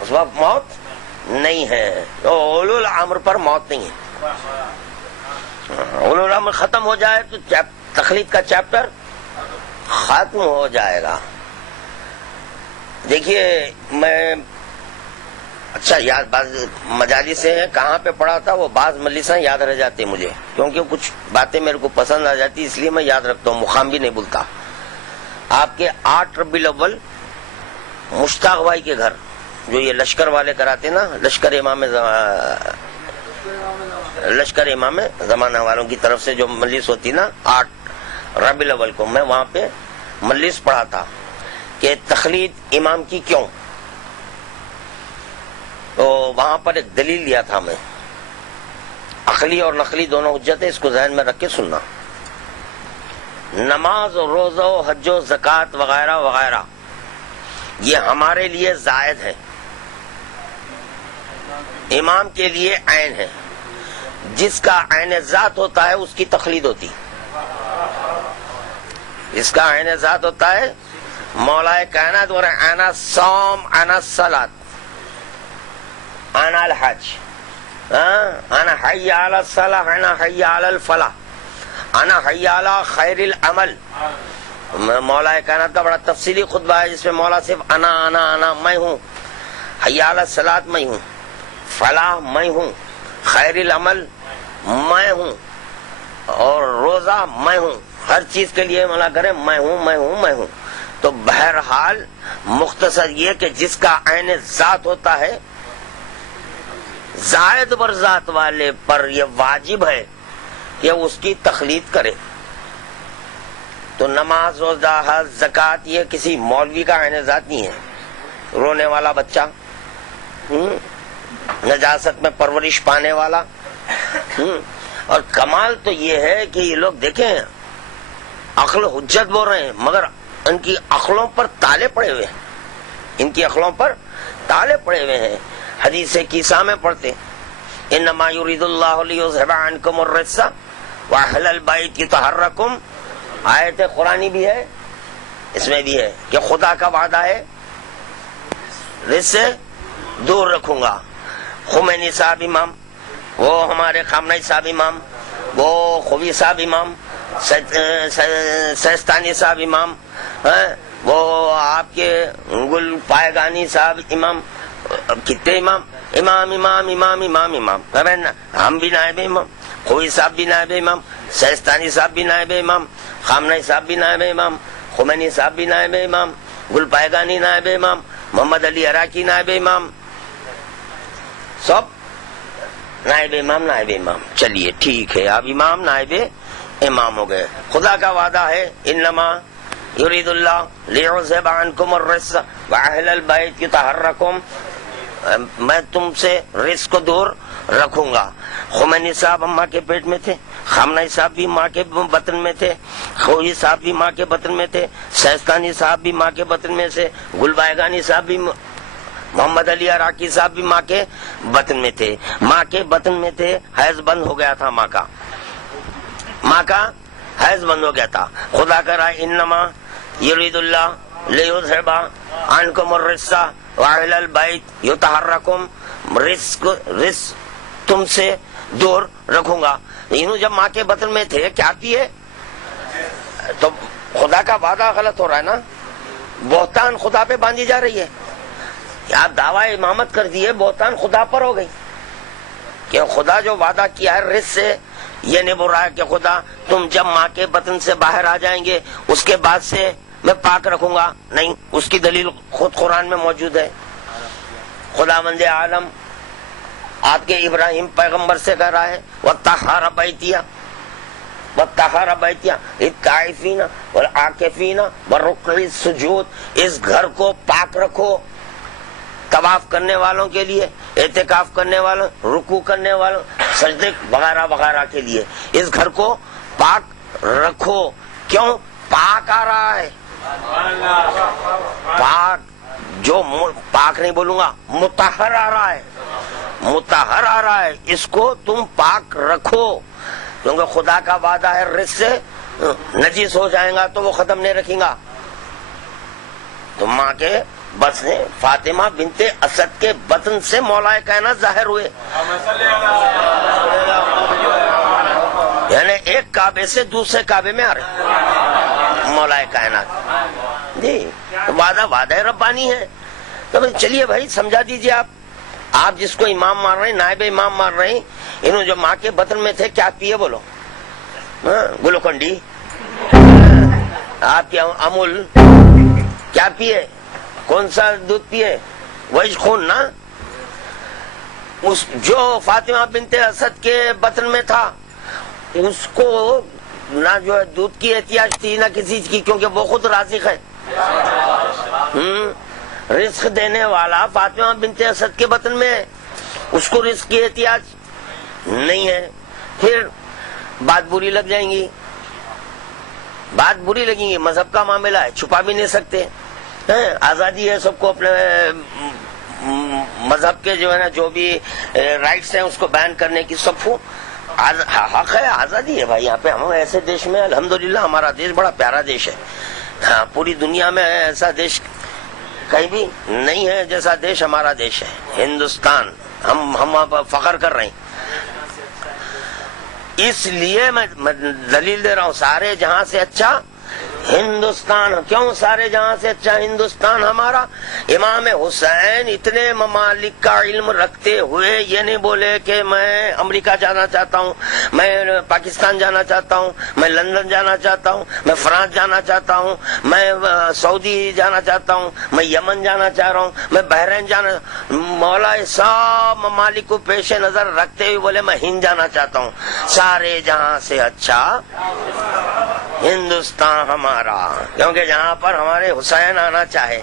اس وقت موت نہیں ہے۔ تو اولو الامر پر موت نہیں ہے، اولو الامر ختم ہو جائے تو تقلید کا چیپٹر ختم ہو جائے گا۔ دیکھیے میں اچھا یاد بعض مجالس سے کہاں پہ پڑھا تھا، وہ بعض مجلسیں یاد رہ جاتے مجھے، کیونکہ کچھ باتیں میرے کو پسند آ جاتی اس لیے میں یاد رکھتا ہوں، مقام بھی نہیں بھولتا۔ آپ کے 8 ربیع الاول مشتاق بھائی کے گھر، جو یہ لشکر والے کراتے نا، لشکر امام زمانہ والوں کی طرف سے جو مجلس ہوتی نا 8 ربیع الاول کو، میں وہاں پہ مجلس پڑھا تھا کہ تقلید امام کی کیوں، تو وہاں پر ایک دلیل دیا تھا میں، عقلی اور نقلی دونوں حجت ہے، اس کو ذہن میں رکھ کے سننا۔ نماز و روزہ و حج و زکوٰۃ وغیرہ وغیرہ یہ ہمارے لیے زائد ہے، امام کے لیے عین ہے، جس کا عین ذات ہوتا ہے اس کی تقلید ہوتی، جس کا عین ذات ہوتا ہے مولا کائنات اور انا صوم انا صلاۃ انا الحج انا حی علی الصلاح انا حی علی الفلاح انا حی علی خیر العمل۔ مولا کائنات کا بڑا تفصیلی خطبہ ہے جس میں مولا صرف انا میں ہوں، حی علی الصلاۃ میں ہوں، فلاح میں ہوں، خیر العمل میں ہوں، اور روزہ میں ہوں، ہر چیز کے لیے مولا کرے میں ہوں۔ تو بہرحال مختصر یہ کہ جس کا عین ذات ہوتا ہے، زائد بر ذات والے پر یہ واجب ہے کہ اس کی تقلید کرے۔ تو نماز روزہ حج زکوٰۃ یہ کسی مولوی کا عین ذات نہیں ہے، رونے والا بچہ نجاست میں پرورش پانے والا. اور کمال تو یہ ہے کہ یہ لوگ دیکھیں عقل حجت بول رہے ہیں مگر ان کی عقلوں پر تالے پڑے ہوئے ہیں, ان کی عقلوں پر تالے پڑے ہوئے ہیں. حدیث کیسا میں پڑھتے انما یرید اللہ لیذھب عنکم الرجس واہل البیت یطہرکم. آیت قرآنی بھی ہے, اس میں بھی ہے کہ خدا کا وعدہ ہے رزق سے دور رکھوں گا. خمینی صاحب امام, وہ ہمارے خامنئی صاحب امام, وہ خوبی صاحب امام, سیستانی صاحب امام, وہ آپ کے گل پائے صاحب امام, کتنے امام امام امام امام امام امام. ہم بھی نائب امام, خوبی صاحب بھی نائب امام, سیستانی صاحب بھی نائب امام, خامنئی صاحب بھی نائب امام, خمینی صاحب بھی نائب امام, گل پائے نائب امام, محمد علی عراقی نائب امام, سب نائب امام نائب امام. چلیے ٹھیک ہے, آپ امام نائب امام ہو گئے. خدا کا وعدہ ہے انما یرید اللہ لیذھب عنکم الرجس واہل البیت یطہرکم, میں تم سے رزق کو دور رکھوں گا. خمینی صاحب ماں کے پیٹ میں تھے, خامنئی صاحب بھی ماں کے بطن میں تھے, خوئی صاحب بھی ماں کے بطن میں تھے, سیستانی صاحب بھی ماں کے بطن میں سے, گل بائگانی صاحب بھی, محمد علی عراقی صاحب بھی ماں کے بطن میں تھے. ماں کے بطن میں تھے, حیض بند ہو گیا تھا, ماں کا حیض بند ہو گیا تھا. خدا کہہ رہا ہے انما یرید اللہ لیذھب عنکم الرجس واہل البیت یطہرکم, رزق تم سے دور رکھوں گا. انہوں جب ماں کے بطن میں تھے کیا پیے, تو خدا کا وعدہ غلط ہو رہا ہے نا, بہتان خدا پہ باندھی جا رہی ہے. آپ دعوی امامت کر دیے, بہتان خدا پر ہو گئی کہ خدا جو وعدہ کیا ہے رزق سے, یہ نہیں بول رہا ہے کہ خدا تم جب ماں کے بطن سے باہر آ جائیں گے اس کے بعد سے میں پاک رکھوں گا, نہیں, اس کی دلیل خود قرآن میں موجود ہے. خداوند عالم آپ کے ابراہیم پیغمبر سے کہہ رہا ہے وَطَّهَّرَ بَيْتِيَ وَطَّهَّرَ بَيْتِيَ لِلطَّائِفِينَ وَالْعَاكِفِينَ وَالرُّكَّعِ السُّجُودِ, اس گھر کو پاک رکھو طواف کرنے والوں کے لیے, اعتکاف کرنے والوں, رکوع کرنے والوں, سجدے وغیرہ وغیرہ کے لیے. اس گھر کو پاک رکھو. کیوں پاک آ رہا ہے, پاک جو پاک نہیں بولوں گا, مطہر آ رہا ہے, مطہر آ رہا ہے, اس کو تم پاک رکھو. کیونکہ خدا کا وعدہ ہے رزق سے نجس ہو جائے گا تو وہ ختم نہیں رکھیں گا. تو ماں کے بس نے فاطمہ بنت اسد کے بطن سے مولا کائنات ظاہر ہوئے, یعنی ایک کعبے سے دوسرے کعبے میں آ رہے مولا کائنات. جی وعدہ ربانی ہے. تو چلیے بھائی سمجھا دیجئے. آپ جس کو امام مان رہے ہیں, نائب امام مان رہے ہیں, انہوں جو ماں کے بطن میں تھے کیا پیے بولو, گلوکنڈی, آپ کے امول کیا پیے, کون سا دودھ پیے, وہی خون نا. اس جو فاطمہ بنت اسد کے بطن میں تھا اس کو نہ جو ہے دودھ کی احتیاج تھی نہ کسی چیز کی, کیونکہ وہ خود رازق ہے. رزق دینے والا فاطمہ بنت اسد کے بطن میں ہے, اس کو رزق کی احتیاج نہیں ہے. پھر بات بری لگ جائیں گی, بات بری لگیں گی. مذہب کا معاملہ ہے, چھپا بھی نہیں سکتے, آزادی ہے سب کو اپنے مذہب کے جو ہے نا جو بھی رائٹس ہیں اس کو بیان کرنے کی, سب حق ہے, آزادی ہے بھائی. یہاں پہ ہم ایسے دیش میں الحمدللہ ہمارا دیش بڑا پیارا دیش ہے. پوری دنیا میں ایسا دیش کہیں بھی نہیں ہے جیسا دیش ہمارا دیش ہے ہندوستان. ہم فخر کر رہے ہیں. اس لیے میں دلیل دے رہا ہوں, سارے جہاں سے اچھا ہندوستان. کیوں سارے جہاں سے اچھا ہندوستان ہمارا؟ امام حسین اتنے ممالک کا علم رکھتے ہوئے یہ نہیں بولے کہ میں امریکہ جانا چاہتا ہوں, میں پاکستان جانا چاہتا ہوں, میں لندن جانا چاہتا ہوں, میں فرانس جانا چاہتا ہوں, میں سعودی جانا چاہتا ہوں, میں یمن جانا چاہ رہا ہوں, میں بحرین جانا. مولا سب ممالک کو پیش نظر رکھتے ہوئے بولے میں ہند جانا چاہتا ہوں. سارے جہاں سے اچھا ہندوستان ہمارا, کیونکہ جہاں پر ہمارے حسین آنا چاہے,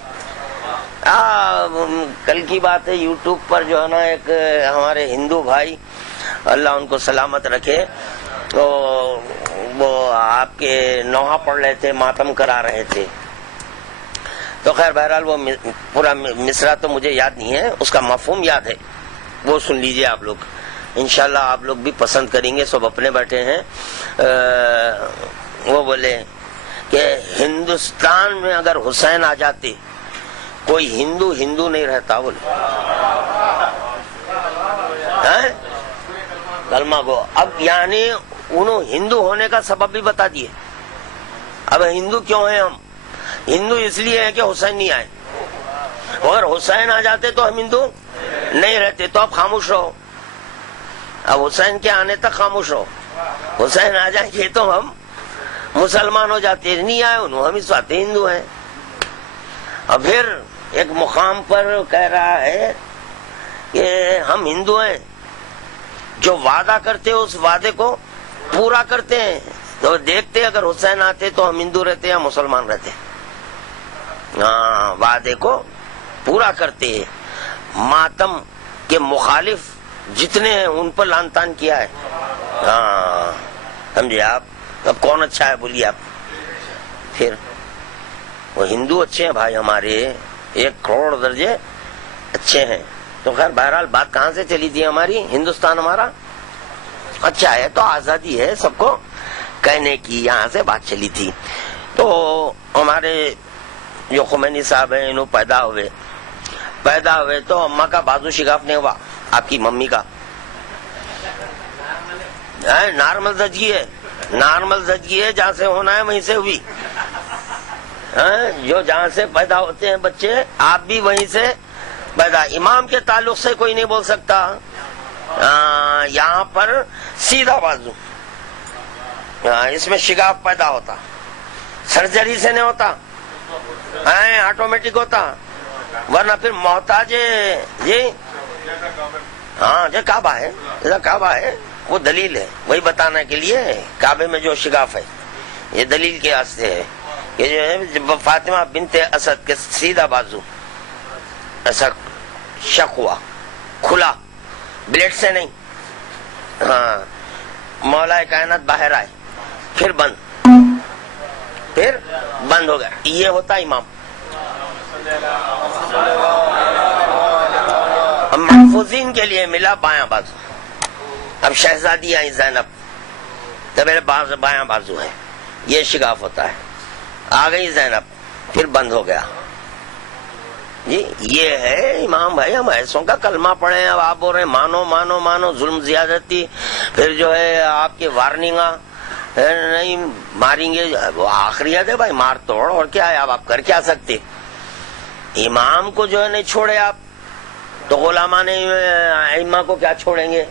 کل کی بات ہے، یوٹیوب پر جو ہے نا ایک ہمارے ہندو بھائی، اللہ ان کو سلامت رکھے، تو وہ آپ کے نوحہ پڑھ رہے تھے، ماتم کرا رہے تھے. تو خیر بہرحال وہ پورا مصرع تو مجھے یاد نہیں ہے، اس کا مفہوم یاد ہے، وہ سن لیجئے آپ لوگ، انشاءاللہ آپ لوگ بھی پسند کریں گے. سب اپنے بیٹھے ہیں. وہ بولے کہ ہندوستان میں اگر حسین آ جاتے کوئی ہندو نہیں رہتا. بولے کلمہ گو. اب یعنی انہوں ہندو ہونے کا سبب بھی بتا دیے. اب ہندو کیوں ہیں ہم؟ ہندو اس لیے ہے کہ حسین نہیں آئے. اگر حسین آ جاتے تو ہم ہندو نہیں رہتے. تو اب خاموش رہو، اب حسین کے آنے تک خاموش رہو. حسین آ جائیں گے تو ہم مسلمان ہو جاتے. نہیں آئے انہوں، ہم اس بات ہندو ہیں. اور پھر ایک مقام پر کہہ رہا ہے کہ ہم ہندو ہیں، جو وعدہ کرتے اس وعدے کو پورا کرتے ہیں. تو دیکھتے اگر حسین آتے تو ہم ہندو رہتے یا مسلمان رہتے. ہاں، وعدے کو پورا کرتے. ماتم کے مخالف جتنے ہیں ان پر لعن طعن کیا ہے. ہاں سمجھے آپ. اب کون اچھا ہے بولیے آپ؟ پھر وہ ہندو اچھے ہیں بھائی ہمارے، 1 کروڑ درجے اچھے ہیں. تو خیر بہرحال بات کہاں سے چلی تھی ہماری؟ ہندوستان ہمارا اچھا ہے تو آزادی ہے سب کو کہنے کی، یہاں سے بات چلی تھی. تو ہمارے جو خمینی صاحب ہیں انہوں پیدا ہوئے تو اماں کا بازو شگاف نہیں ہوا. آپ کی ممی کا نارمل زچگی ہے، جہاں سے ہونا ہے وہیں سے ہوئی. جو جہاں سے پیدا ہوتے ہیں بچے، آپ بھی وہیں سے پیدا. امام کے تعلق سے کوئی نہیں بول سکتا. یہاں پر سیدھا بازو، اس میں شگاف پیدا ہوتا، سرجری سے نہیں ہوتا، آٹومیٹک ہوتا. ورنہ پھر محتاج جی. ہاں جو کعبہ ہے وہ دلیل ہے، وہی بتانے کے لیے کعبے میں جو شگاف ہے یہ دلیل کے واسطے ہے. یہ جو ہے فاطمہ بنت اسد کے سیدھا بازو ایسا شک ہوا، کھلا، بلیڈ سے نہیں. ہاں مولا کائنات باہر آئے، پھر بند ہو گیا. یہ ہوتا امام. محفوظین کے لیے ملا بایاں بازو. اب شہزادی آئی زینب تو میرے بایاں بازو ہے، یہ شگاف ہوتا ہے. آ گئی زینب، پھر بند ہو گیا. جی یہ ہے امام بھائی. ہم ایسوں کا کلمہ پڑھے ہیں، اب آپ بول رہے ہیں مانو ظلم زیادتی، پھر جو ہے آپ کے وارننگا نہیں ماریں گے. وہ آخریت ہے بھائی، مار توڑ. اور کیا ہے، اب آپ کر کیا سکتے؟ امام کو جو ہے نہیں چھوڑے آپ تو غلامان ائمہ کو کیا چھوڑیں گے؟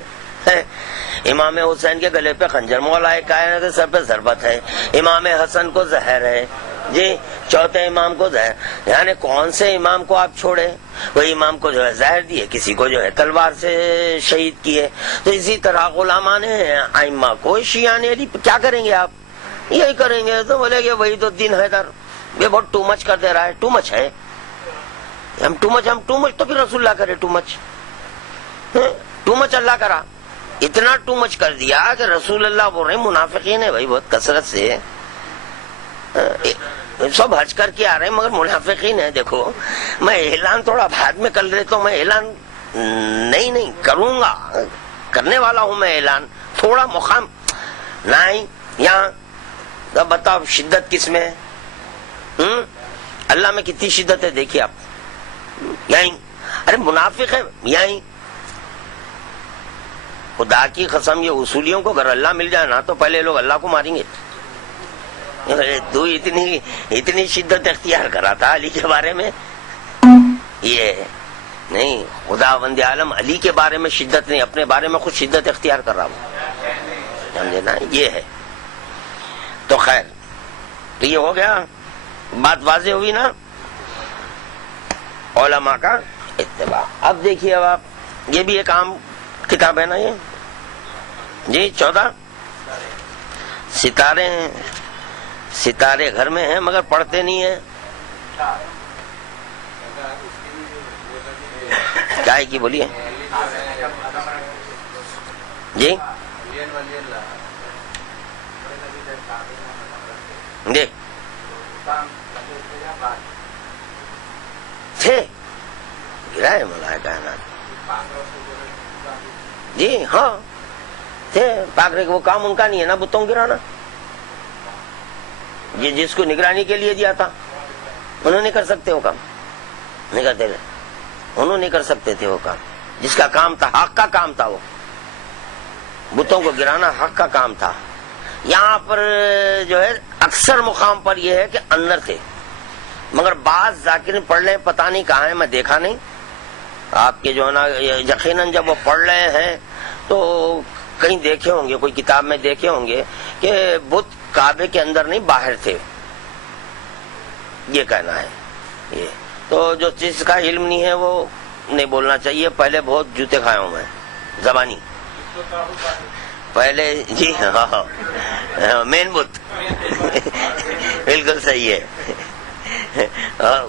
امام حسین کے گلے پہ خنجر، مولا کائنات کے سر پہ ضربت ہے، امام حسن کو زہر ہے جی، چوتھے امام کو زہر. یعنی کون سے امام کو آپ چھوڑے؟ وہی امام کو جو ہے زہر دیے، کسی کو جو ہے تلوار سے شہید کیے. تو اسی طرح غلامان ائمہ کو شیعان علی کیا کریں گے آپ؟ یہی کریں گے. تو بولے کہ وہی تو دین حیدر یہ بہت ٹو مچ کر دے رہا ہے. ٹو مچ ہے، ہم ٹو مچ تو پھر رسول اللہ کرے. ٹو مچ اللہ کرا. اتنا ٹو مچ کر دیا کہ رسول اللہ بول رہے ہیں منافقین ہے بھائی بہت کثرت سے، سب حج کر کے آ رہے ہیں مگر منافقین ہے. دیکھو میں اعلان تھوڑا بعد میں کر لیتا ہوں، میں اعلان نہیں کروں گا، کرنے والا ہوں میں اعلان. تھوڑا مقام نہیں یہاں. اب بتاؤ شدت کس میں ہے؟ اللہ میں کتنی شدت ہے دیکھیے آپ. یہیں ارے منافق ہے یہیں. خدا کی قسم یہ اصولیوں کو اگر اللہ مل جائے نا تو پہلے لوگ اللہ کو ماریں گے. تو اتنی شدت اختیار کرا تھا علی کے بارے میں. یہ نہیں خدا بند عالم علی کے بارے میں شدت نہیں، اپنے بارے میں خود شدت اختیار کر رہا ہوں، سمجھے نا. یہ ہے تو خیر. تو یہ ہو گیا، بات واضح ہوئی نا. علماء کا اتباع. اب دیکھیے اب آپ، یہ بھی ایک عام کتاب ہے نا یہ جی. 14 ستارے ہیں. ستارے گھر میں ہیں مگر پڑھتے نہیں ہیں. کیا ہے کی بولیے جی جی تھے گرا ہے ملائے کائنات جی ہاں تھے پاکرے وہ کام ان کا نہیں ہے نا بتوں گرانا یہ جس کو نگرانی کے لیے دیا تھا انہوں نے کر سکتے وہ کام نہیں کرتے تھے انہوں نہیں کر سکتے تھے وہ کام جس کا کام تھا حق کا کام تھا وہ بتوں کو گرانا حق کا کام تھا یہاں پر جو ہے اکثر مقام پر یہ ہے کہ اندر تھے مگر بعض ذاکرین پڑھ لیں پتہ نہیں کہاں ہے میں دیکھا نہیں آپ کے جو ہے نا یقیناً جب وہ پڑھ رہے ہیں تو کہیں دیکھے ہوں گے کوئی کتاب میں دیکھے ہوں گے کہ بت کعبے کے اندر نہیں باہر تھے یہ کہنا ہے یہ تو جو چیز کا علم نہیں ہے وہ نہیں بولنا چاہیے پہلے بہت جوتے کھایا ہوں میں زبانی پہلے جی ہاں مین بت بالکل صحیح ہے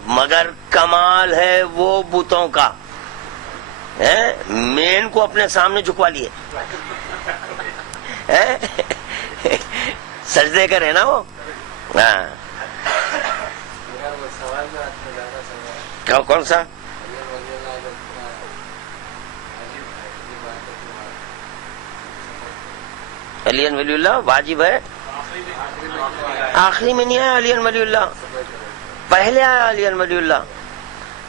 مگر کمال ہے وہ بتوں کا مین کو اپنے سامنے جھکوا لیے سجدے کرے نا وہ ہاں کون سا علی ولی اللہ واجب ہے آخری میں نہیں آیا علی ولی اللہ پہلے آیا علی ولی اللہ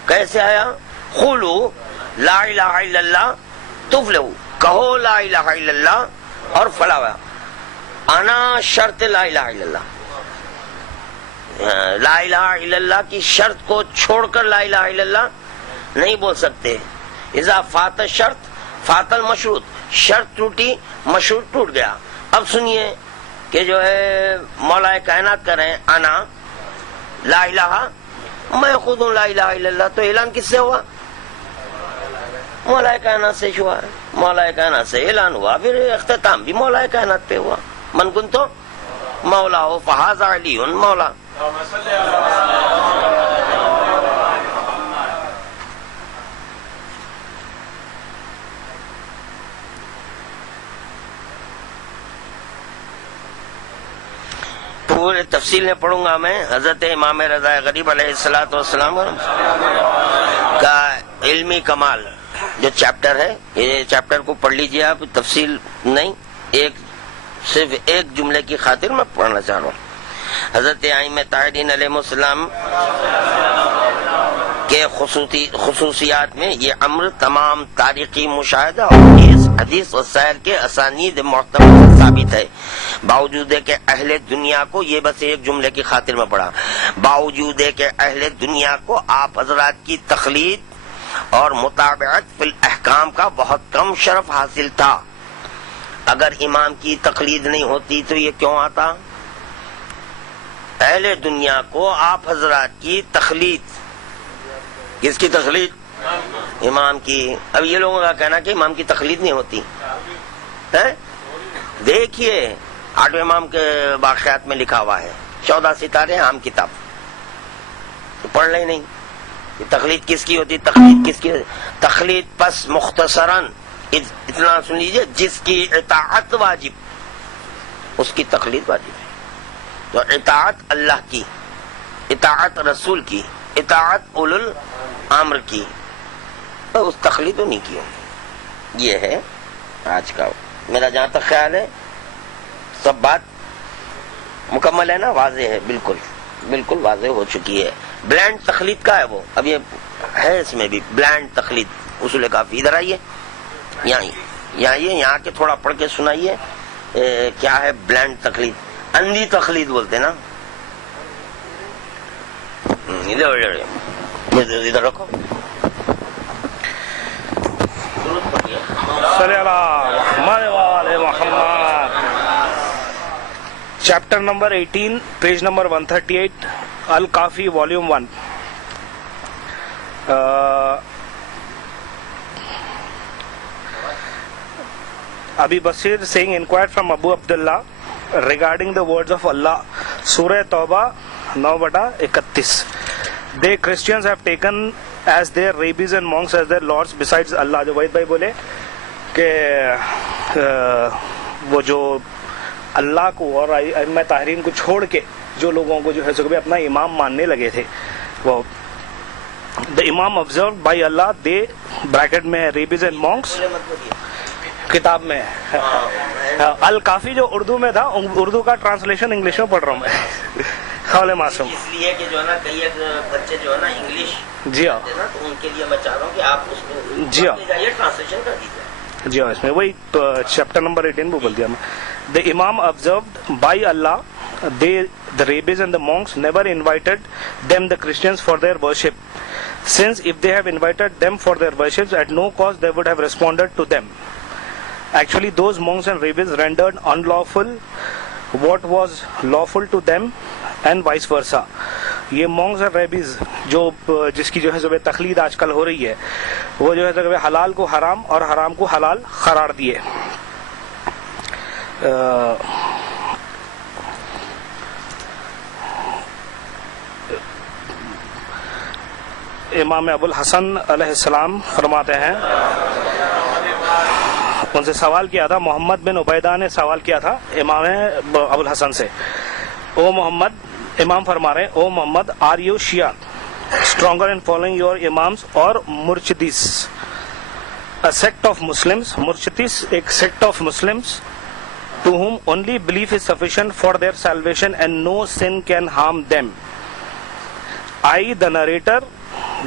کیسے آیا قولوا لا الہ الا اللہ تفلحوا کہو لا الہ الا اللہ اور فلاح ہوا انا شرط لا الہ الا اللہ لا الہ الا اللہ کی شرط کو چھوڑ کر لا الہ الا اللہ نہیں بول سکتے اذا فات شرط فات المشروط شرط ٹوٹی مشروط ٹوٹ گیا اب سنیے کہ جو ہے مولا کائنات کر رہے ہیں انا لا الہ میں خود ہوں لا الہ الا اللہ تو اعلان کس سے ہوا مولا کائنات سے ہوا ہے مولا کائنات سے اعلان ہوا پھر اختتام بھی مولا کائنات پہ ہوا من کن تو مولا ہو فہذا علی مولا پورے تفصیل میں پڑھوں گا میں حضرت امام رضا غریب علیہ الصلوۃ والسلام کا علمی کمال جو چیپٹر ہے یہ چیپٹر کو پڑھ لیجئے آپ تفصیل نہیں صرف ایک جملے کی خاطر میں پڑھنا چاہ رہا ہوں حضرت ائمہ طاہرین علیہ السلام کے خصوصیات میں یہ امر تمام تاریخی مشاہدہ اور حدیث و سیر کے اسانید معتبر ثابت ہے باوجود کہ اہل دنیا کو یہ بس ایک جملے کی خاطر میں پڑھا باوجود کہ اہل دنیا کو آپ حضرات کی تقلید اور متابعت فی الاحکام کا بہت کم شرف حاصل تھا اگر امام کی تقلید نہیں ہوتی تو یہ کیوں آتا اہل دنیا کو آپ حضرات کی تقلید کس کی تقلید امام کی اب یہ لوگوں کا کہنا کہ امام کی تقلید نہیں ہوتی دیکھیے 8ویں امام کے واقعات میں لکھا ہوا ہے 14 ستارے عام کتاب تو پڑھ لیں نہیں تقلید کس کی ہوتی تقلید کس کی ہوتی تقلید پس مختصراً اتنا سن لیجئے جس کی اطاعت واجب اس کی تقلید واجب ہے تو اطاعت اللہ کی اطاعت رسول کی اطاعت اولو الامر کی اس تقلید نہیں کی یہ ہے آج کا میرا جہاں تک خیال ہے سب بات مکمل ہے نا واضح ہے بالکل بالکل واضح ہو چکی ہے بلینڈ تقلید کا ہے وہ اب یہ ہے اس میں بھی بلینڈ تقلید اصول کافی ادھر آئیے یہاں کے تھوڑا پڑھ کے سنائیے کیا ہے بلینڈ تقلید اندھی تقلید بولتے نا ادھر رکھو چیپٹر نمبر 18 پیج نمبر 138 الکافی volume 1 Abi Basir saying inquired from Abu Abdullah regarding the words of Allah Surah Tawbah 9/31 they Christians have taken as their rabbis and monks as their lords besides Allah. جو وحید بھائی بولے کہ وہ جو اللہ کو اور ائمہ طاہرین کو چھوڑ کے جو لوگوں کو جو ہے سو اپنا امام ماننے لگے تھے وہ the imam observed by Allah they bracket میں ہے rabbis and monks کتاب میں الکافی جو اردو میں تھا اردو کا ٹرانسلیشن انگلش میں پڑھ رہا ہوں میں خول معصوم اس لیے کہ جو ہے نا کئی ایک بچے جو ہے نا انگلش جی ہاں تو ان کے لیے میں چاہ رہا ہوں کہ آپ اس کو جی ہاں ٹرانسلیشن کر دیجیے جی ہاں اس میں وہی چیپٹر نمبر 18 وہ بول دیا میں the imam observed by Allah the rabbis and the monks never invited them the Christians for their worship since if they have invited them for their worship at no cost they would have responded to them. Actually those monks and rabbis rendered unlawful what was lawful to them and vice versa. یہ monks and rabbis جو جس کی جو ہے صبح تقلید آج کل ہو رہی ہے وہ جو ہے صبح حلال کو حرام اور حرام کو حلال قرار دیے. امام ابو الحسن علیہ السلام فرماتے ہیں ان سے سوال کیا تھا محمد بن عبیدہ نے سوال کیا تھا امام ابو الحسن سے او محمد امام فرما رہے O Muhammad are you Shia stronger in following your imams اور مرشدیس a sect of Muslims مرشدیس ایک sect of Muslims to whom only belief is sufficient for their salvation and no sin can harm them. I the narrator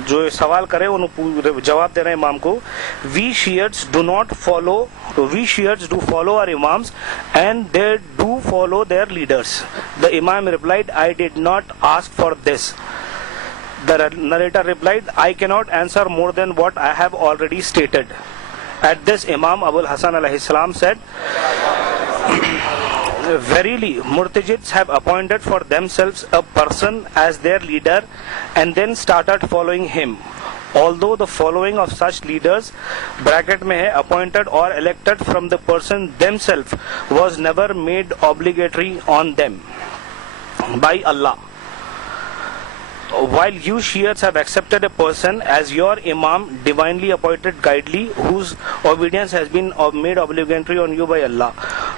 جو سوال کرے انہوں جواب دے رہے ہیں امام کو we Shiites do follow our imams and they do follow their leaders. The imam replied I did not ask for this. The narrator replied I cannot answer more than what I have already stated. At this Imam Abul Hasan alayhi salam said verily Murtajids have appointed for themselves a person as their leader and then started following him. Although the following of such leaders bracket mein hai appointed or elected from the person themselves was never made obligatory on them by Allah. While you Shiites have accepted a person as your imam divinely appointed guidely whose obedience has been made obligatory on you by Allah,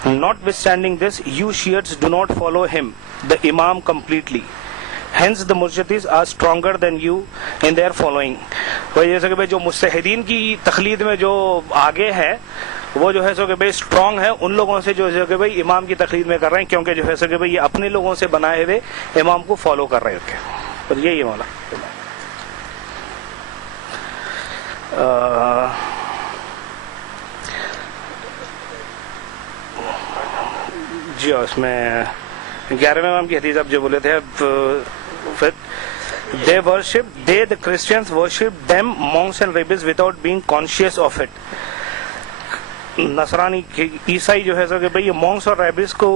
notwithstanding this you Shiites do not follow him the imam completely. Hence the murshidis are stronger than you in their following. جیسے کہ جو مجتہدین کی تقلید میں جو آگے ہے وہ جو ہے سو کہ بھائی اسٹرانگ ہے ان لوگوں سے جو ہے کہ بھائی امام کی تقلید میں کر رہے ہیں کیونکہ جو ہے سو کہ بھائی یہ اپنے لوگوں سے بنائے ہوئے امام کو فالو کر رہے ہوتے ہیں. یہی ہے مولا. جی اس میں 11ویں امام کی حدیث اب جو بولے تھے they the Christians worship them monks and rabbis without being conscious of it. نصرانی عیسائی جو ہے سو کہ بھئی یہ مونکس اور ریبس کو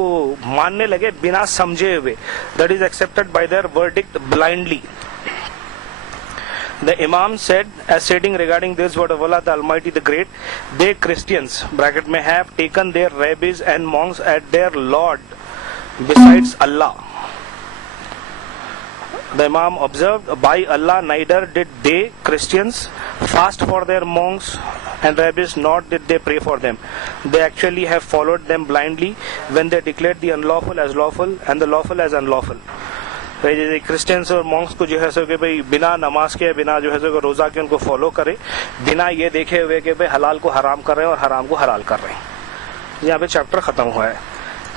ماننے لگے بنا سمجھے ہوئے. That is accepted by their verdict blindly. The Imam said as stating regarding this word of Allah the Almighty the Great, they Christians bracket may have taken their rabbis and monks at their Lord besides Allah. The Imam observed by Allah neither did they Christians fast for their monks and rabbis nor did they pray for them. They actually have followed them blindly when they declared the unlawful as lawful and the lawful as unlawful. Christians اور monks کو جو ہے سو کہ بھائی بنا نماز کے بنا جو ہے سو روزہ کے ان کو فالو کرے بنا یہ دیکھے ہوئے کہ بھائی حلال کو حرام کر رہے ہیں اور حرام کو حلال کر رہے ہیں. یہاں پہ چیپٹر ختم ہوا ہے.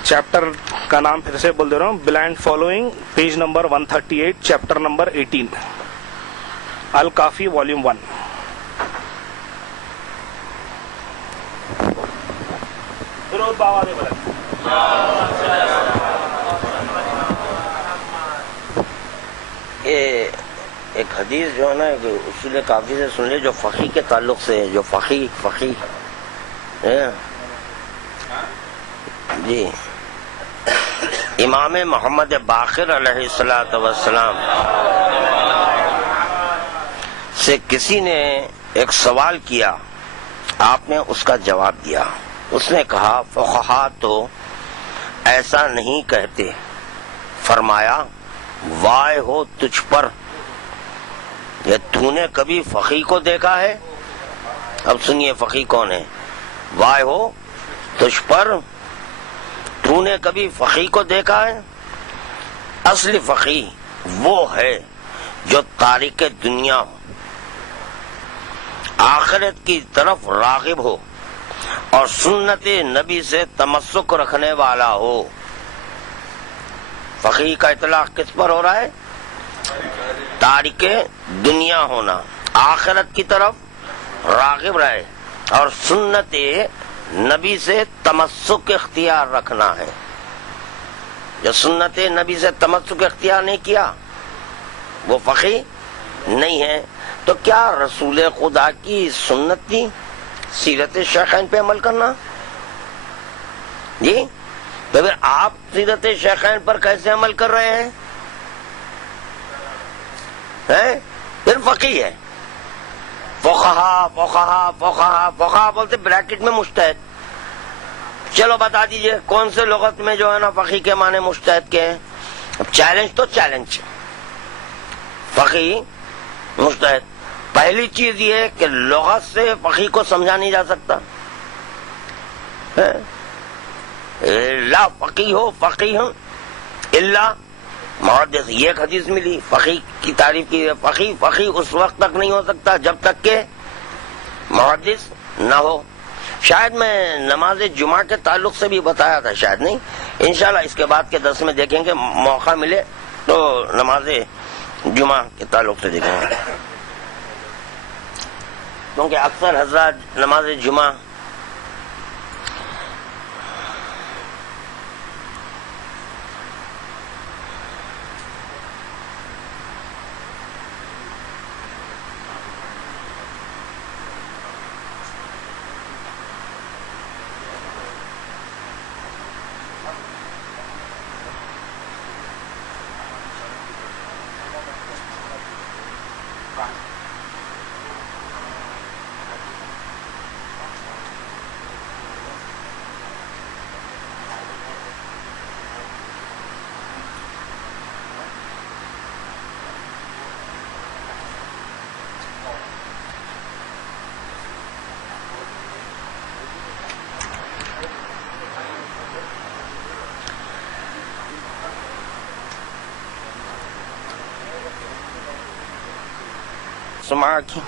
چیپٹر کا نام پھر سے بول دے رہا ہوں blind following page number 138 chapter number 18 الکافی والیوم 1. ایک حدیث جو ہے نا اصول کافی سے سن لے جو فقی کے تعلق سے جو فقی جی امام محمد باقر علیہ الصلوۃ والسلام سے کسی نے ایک سوال کیا آپ نے اس کا جواب دیا. اس نے کہا فقہا تو ایسا نہیں کہتے. فرمایا وائے ہو تجھ پر کہ تو نے کبھی فقی کو دیکھا ہے؟ اب سنیے فقی کون ہے. وائے ہو تجھ پر، تو نے کبھی فقی کو دیکھا ہے؟ اصل فقی وہ ہے جو تارک دنیا ہو، آخرت کی طرف راغب ہو اور سنت نبی سے تمسک رکھنے والا ہو. فقی کا اطلاق کس پر ہو رہا ہے؟ تارک دنیا ہونا، آخرت کی طرف راغب رہے اور سنت نبی سے تمسک اختیار رکھنا ہے. جو سنت نبی سے تمسک اختیار نہیں کیا وہ فقی نہیں ہے. تو کیا رسول خدا کی سنت کی سیرت شیخین پہ عمل کرنا؟ جی تو پھر آپ سیرت شیخین پر کیسے عمل کر رہے ہیں؟ پھر فقی ہے. فقہا فقہا فقہا فقہا بولتے بریکٹ میں مجتہد. چلو بتا دیجئے کون سے لغت میں جو ہے نا فقی کے معنی مجتہد کے ہیں؟ اب چیلنج تو چیلنج، فقی مجتہد. پہلی چیز یہ ہے کہ لغت سے فقی کو سمجھا نہیں جا سکتا. لا فقی ہو فقی ہوں الا محدث. یہ ایک حدیث ملی فقی کی تعریف کی. فقی اس وقت تک نہیں ہو سکتا جب تک کہ محدث نہ ہو. شاید میں نماز جمعہ کے تعلق سے بھی بتایا تھا، شاید نہیں، انشاءاللہ اس کے بعد کے درس میں دیکھیں گے، موقع ملے تو نماز جمعہ کے تعلق سے دیکھیں گے. کیونکہ اکثر حضرات نماز جمعہ سما کی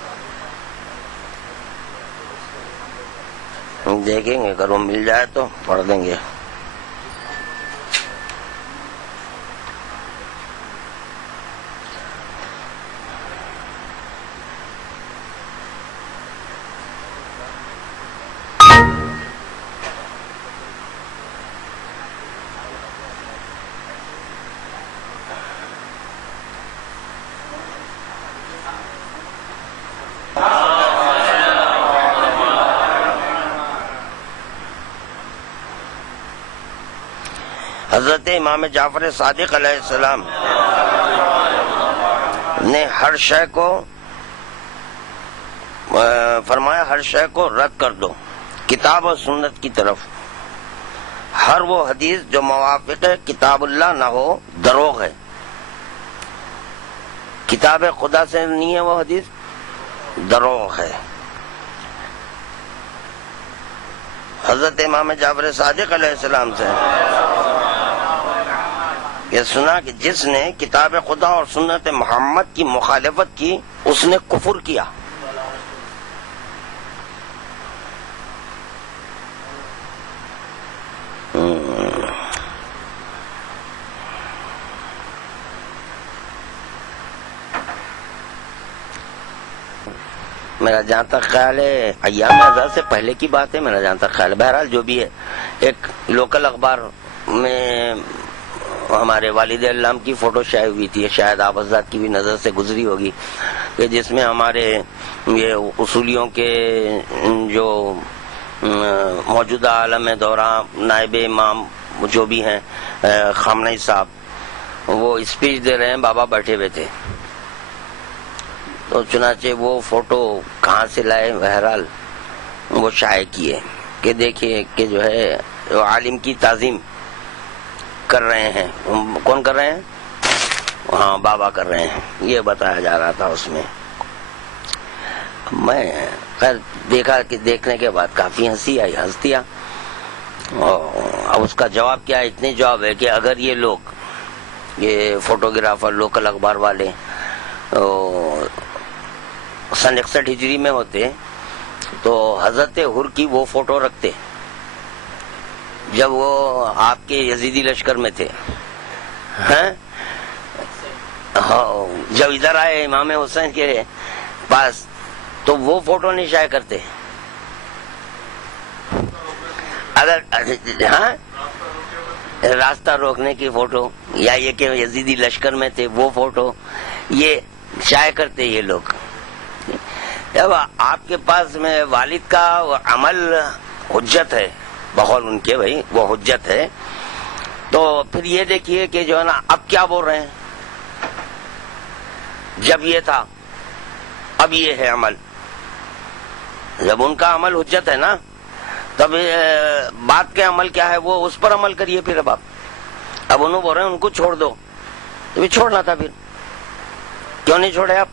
دیکھیں گے، اگر وہ مل جائے تو پڑھ دیں گے. حضرت امام جعفر صادق علیہ السلام نے ہر شے کو فرمایا، ہر شے کو رد کر دو کتاب و سنت کی طرف. ہر وہ حدیث جو موافق کتاب اللہ نہ ہو دروغ ہے. کتاب خدا سے نہیں ہے وہ حدیث، دروغ ہے. حضرت امام جعفر صادق علیہ السلام سے یہ سنا کہ جس نے کتاب خدا اور سنت محمد کی مخالفت کی اس نے کفر کیا. میرا جہاں تک خیال ہے ایام ازہر سے پہلے کی بات ہے، میرا جہاں تک خیال ہے. بہرحال جو بھی ہے، ایک لوکل اخبار میں ہمارے والد علام کی فوٹو شائع ہوئی تھی، شاید آپ حضرات کی بھی نظر سے گزری ہوگی، کہ جس میں ہمارے یہ اصولیوں کے جو موجودہ عالم دوران نائب امام جو بھی ہیں خامنہئی صاحب، وہ اسپیچ دے رہے ہیں، بابا بیٹھے ہوئے تھے. تو چنانچہ وہ فوٹو کہاں سے لائے، بہرحال وہ شائع کیے کہ دیکھیے کہ جو ہے وہ عالم کی تعظیم کر رہے ہیں. کون کر رہے ہیں؟ ہاں بابا کر رہے ہیں. یہ بتایا جا رہا تھا اس میں میں خیر دیکھا کہ دیکھنے کے بعد کافی ہنسی آئی، ہنس دیا. اب اس کا جواب کیا ہے؟ اتنے جواب ہے کہ اگر یہ لوگ، یہ فوٹوگرافر لوکل اخبار والے سن 61 ہجری میں ہوتے تو حضرت حر کی وہ فوٹو رکھتے جب وہ آپ کے یزیدی لشکر میں تھے. جب ادھر آئے امام حسین کے پاس تو وہ فوٹو نہیں شائع کرتے. اگر راستہ روکنے کی فوٹو یا یہ کہ یزیدی لشکر میں تھے وہ فوٹو یہ شائع کرتے یہ لوگ. جب آپ کے پاس میں والد کا عمل حجت ہے، بقول ان کے بھائی وہ حجت ہے، تو پھر یہ دیکھیے کہ جو ہے نا اب کیا بول رہے ہیں. جب یہ تھا اب یہ ہے عمل. جب ان کا عمل حجت ہے نا تب بات کے عمل کیا ہے وہ اس پر عمل کریے. پھر اب انہوں بول رہے ہیں ان کو چھوڑ دو، تو چھوڑنا تھا، پھر کیوں نہیں چھوڑے آپ؟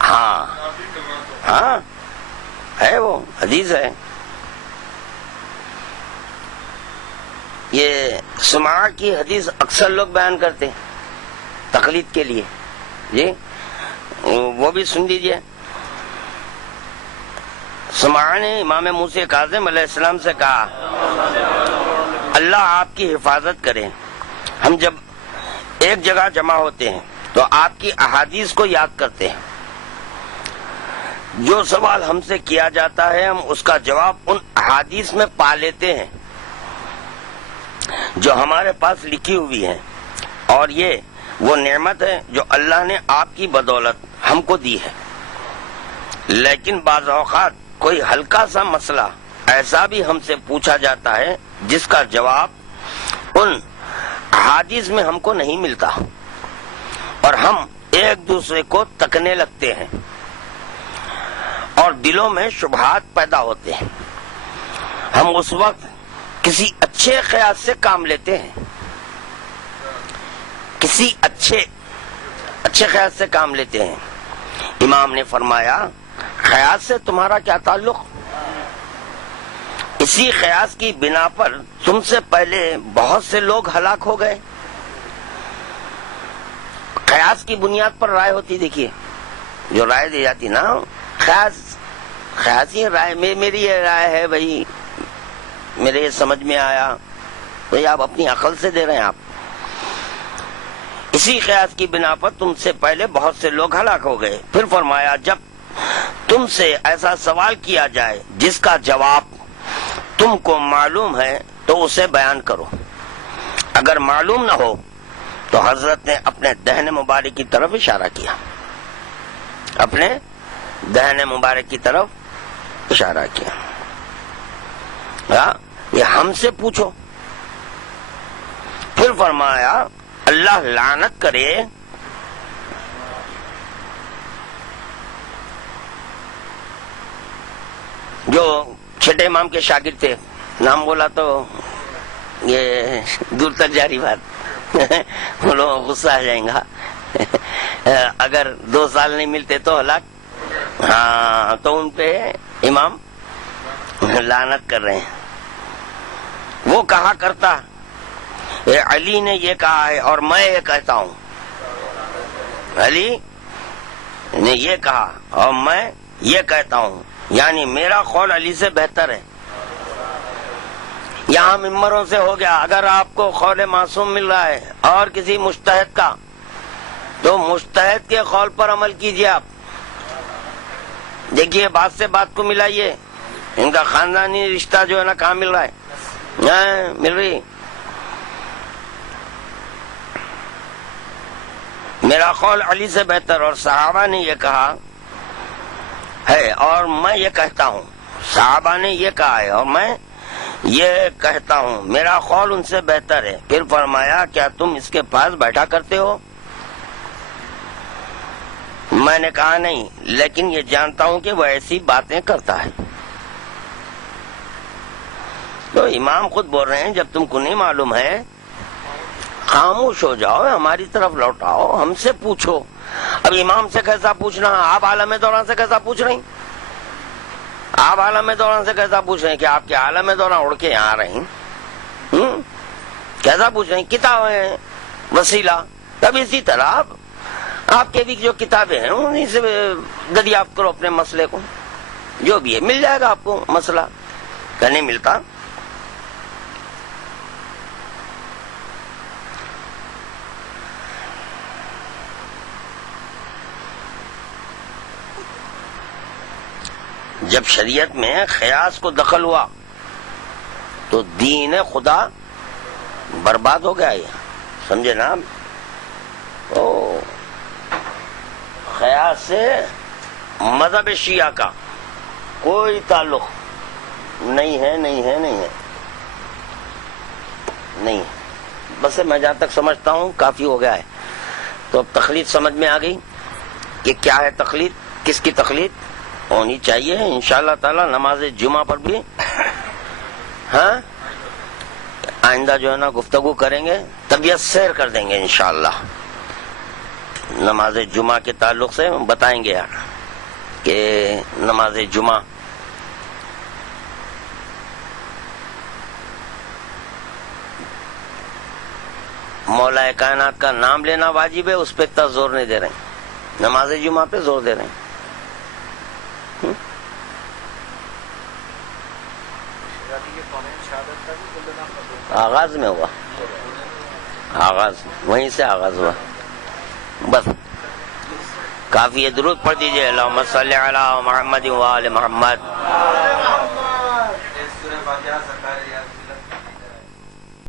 ہاں ہاں ہے، وہ حدیث ہے. یہ سماع کی حدیث اکثر لوگ بیان کرتے تقلید کے لیے. جی وہ بھی سن لیجئے. سماع نے امام موسی کاظم علیہ السلام سے کہا اللہ آپ کی حفاظت کرے، ہم جب ایک جگہ جمع ہوتے ہیں تو آپ کی احادیث کو یاد کرتے ہیں. جو سوال ہم سے کیا جاتا ہے ہم اس کا جواب ان احادیث میں پا لیتے ہیں جو ہمارے پاس لکھی ہوئی ہیں، اور یہ وہ نعمت ہے جو اللہ نے آپ کی بدولت ہم کو دی ہے. لیکن بعض اوقات کوئی ہلکا سا مسئلہ ایسا بھی ہم سے پوچھا جاتا ہے جس کا جواب ان احادیث میں ہم کو نہیں ملتا، اور ہم ایک دوسرے کو تکنے لگتے ہیں اور دلوں میں شبہات پیدا ہوتے ہیں. ہم اس وقت کسی اچھے خیال سے کام لیتے ہیں، کسی اچھے خیال سے کام لیتے ہیں. امام نے فرمایا خیال سے تمہارا کیا تعلق؟ اسی خیال کی بنا پر تم سے پہلے بہت سے لوگ ہلاک ہو گئے. خیال کی بنیاد پر رائے ہوتی، دیکھیے جو رائے دی جاتی نا، خیاسی رائے، میری یہ رائے ہے بھائی، میرے یہ سمجھ میں آیا، تو آپ اپنی عقل سے دے رہے ہیں. آپ اسی خیال کی بنا پر تم سے پہلے بہت سے لوگ ہلاک ہو گئے. پھر فرمایا جب تم سے ایسا سوال کیا جائے جس کا جواب تم کو معلوم ہے تو اسے بیان کرو. اگر معلوم نہ ہو تو حضرت نے اپنے دہن مبارک کی طرف اشارہ کیا، اپنے دہن مبارک کی طرف اشارہ کیا. یہ ہم سے پوچھو. پھر فرمایا اللہ لعنت کرے جو چھٹے امام کے شاگرد تھے. نام بولا تو یہ دور تک جاری بات، وہ لوگ غصہ آ جائیں گا. اگر 2 سال نہیں ملتے تو ہلاک. ہاں تو ان پہ امام لعنت کر رہے ہیں. وہ کہا کرتا علی نے یہ کہا ہے اور میں یہ کہتا ہوں. علی نے یہ کہا اور میں یہ کہتا ہوں، یعنی میرا قول علی سے بہتر ہے. یہاں ممبروں سے ہو گیا. اگر آپ کو قول معصوم مل رہا ہے اور کسی مجتہد کا، تو مجتہد کے قول پر عمل کیجئے. آپ دیکھیے بات سے بات کو ملائیے. ان کا خاندانی رشتہ جو ہے نا کہاں مل رہا ہے؟ مل رہی. میرا قول علی سے بہتر، اور صحابہ نے یہ کہا ہے اور میں یہ کہتا ہوں. صحابہ نے یہ کہا ہے اور میں یہ کہتا ہوں، میرا قول ان سے بہتر ہے. پھر فرمایا کیا تم اس کے پاس بیٹھا کرتے ہو؟ میں نے کہا نہیں، لیکن یہ جانتا ہوں کہ وہ ایسی باتیں کرتا ہے. تو امام خود بول رہے ہیں جب تم کو نہیں معلوم ہے خاموش ہو جاؤ, ہماری طرف لوٹاؤ, ہم سے پوچھو. اب امام سے کیسا پوچھنا, آپ عالم دوران سے کیسا پوچھ رہے ہیں؟ آپ عالم دوران سے کیسا پوچھ رہے ہیں کہ آپ کے عالم دوران اڑ کے یہاں آ رہے ہیں؟ کیسا پوچھ رہے ہیں؟ کتابیں وسیلہ. تب اسی طرح آپ کے بھی جو کتابیں ہیں انہیں سے دریافت کرو اپنے مسئلے کو, جو بھی ہے مل جائے گا آپ کو مسئلہ. کہ نہیں ملتا؟ جب شریعت میں قیاس کو دخل ہوا تو دین خدا برباد ہو گیا. یہ سمجھے نا آپ؟ قیاس سے مذہب شیعہ کا کوئی تعلق نہیں ہے, نہیں ہے, نہیں ہے, نہیں. بس میں جہاں تک سمجھتا ہوں کافی ہو گیا ہے. تو اب تقلید سمجھ میں آ گئی کہ کیا ہے تقلید, کس کی تقلید ہونی چاہیے. انشاءاللہ تعالی نماز جمعہ پر بھی آئندہ جو ہے نا گفتگو کریں گے, طبیعت سیر کر دیں گے انشاءاللہ. نماز جمعہ کے تعلق سے بتائیں گے یار کہ نماز جمعہ مولا کائنات کا نام لینا واجب ہے, اس پہ اتنا زور نہیں دے رہے ہیں, نماز جمعہ پہ زور دے رہے ہیں. آغاز میں ہوا, آغاز وہیں سے آغاز ہوا. بس کافی ہے. درود پڑھ دیجئے. اللہم صلی علی محمد و آل محمد.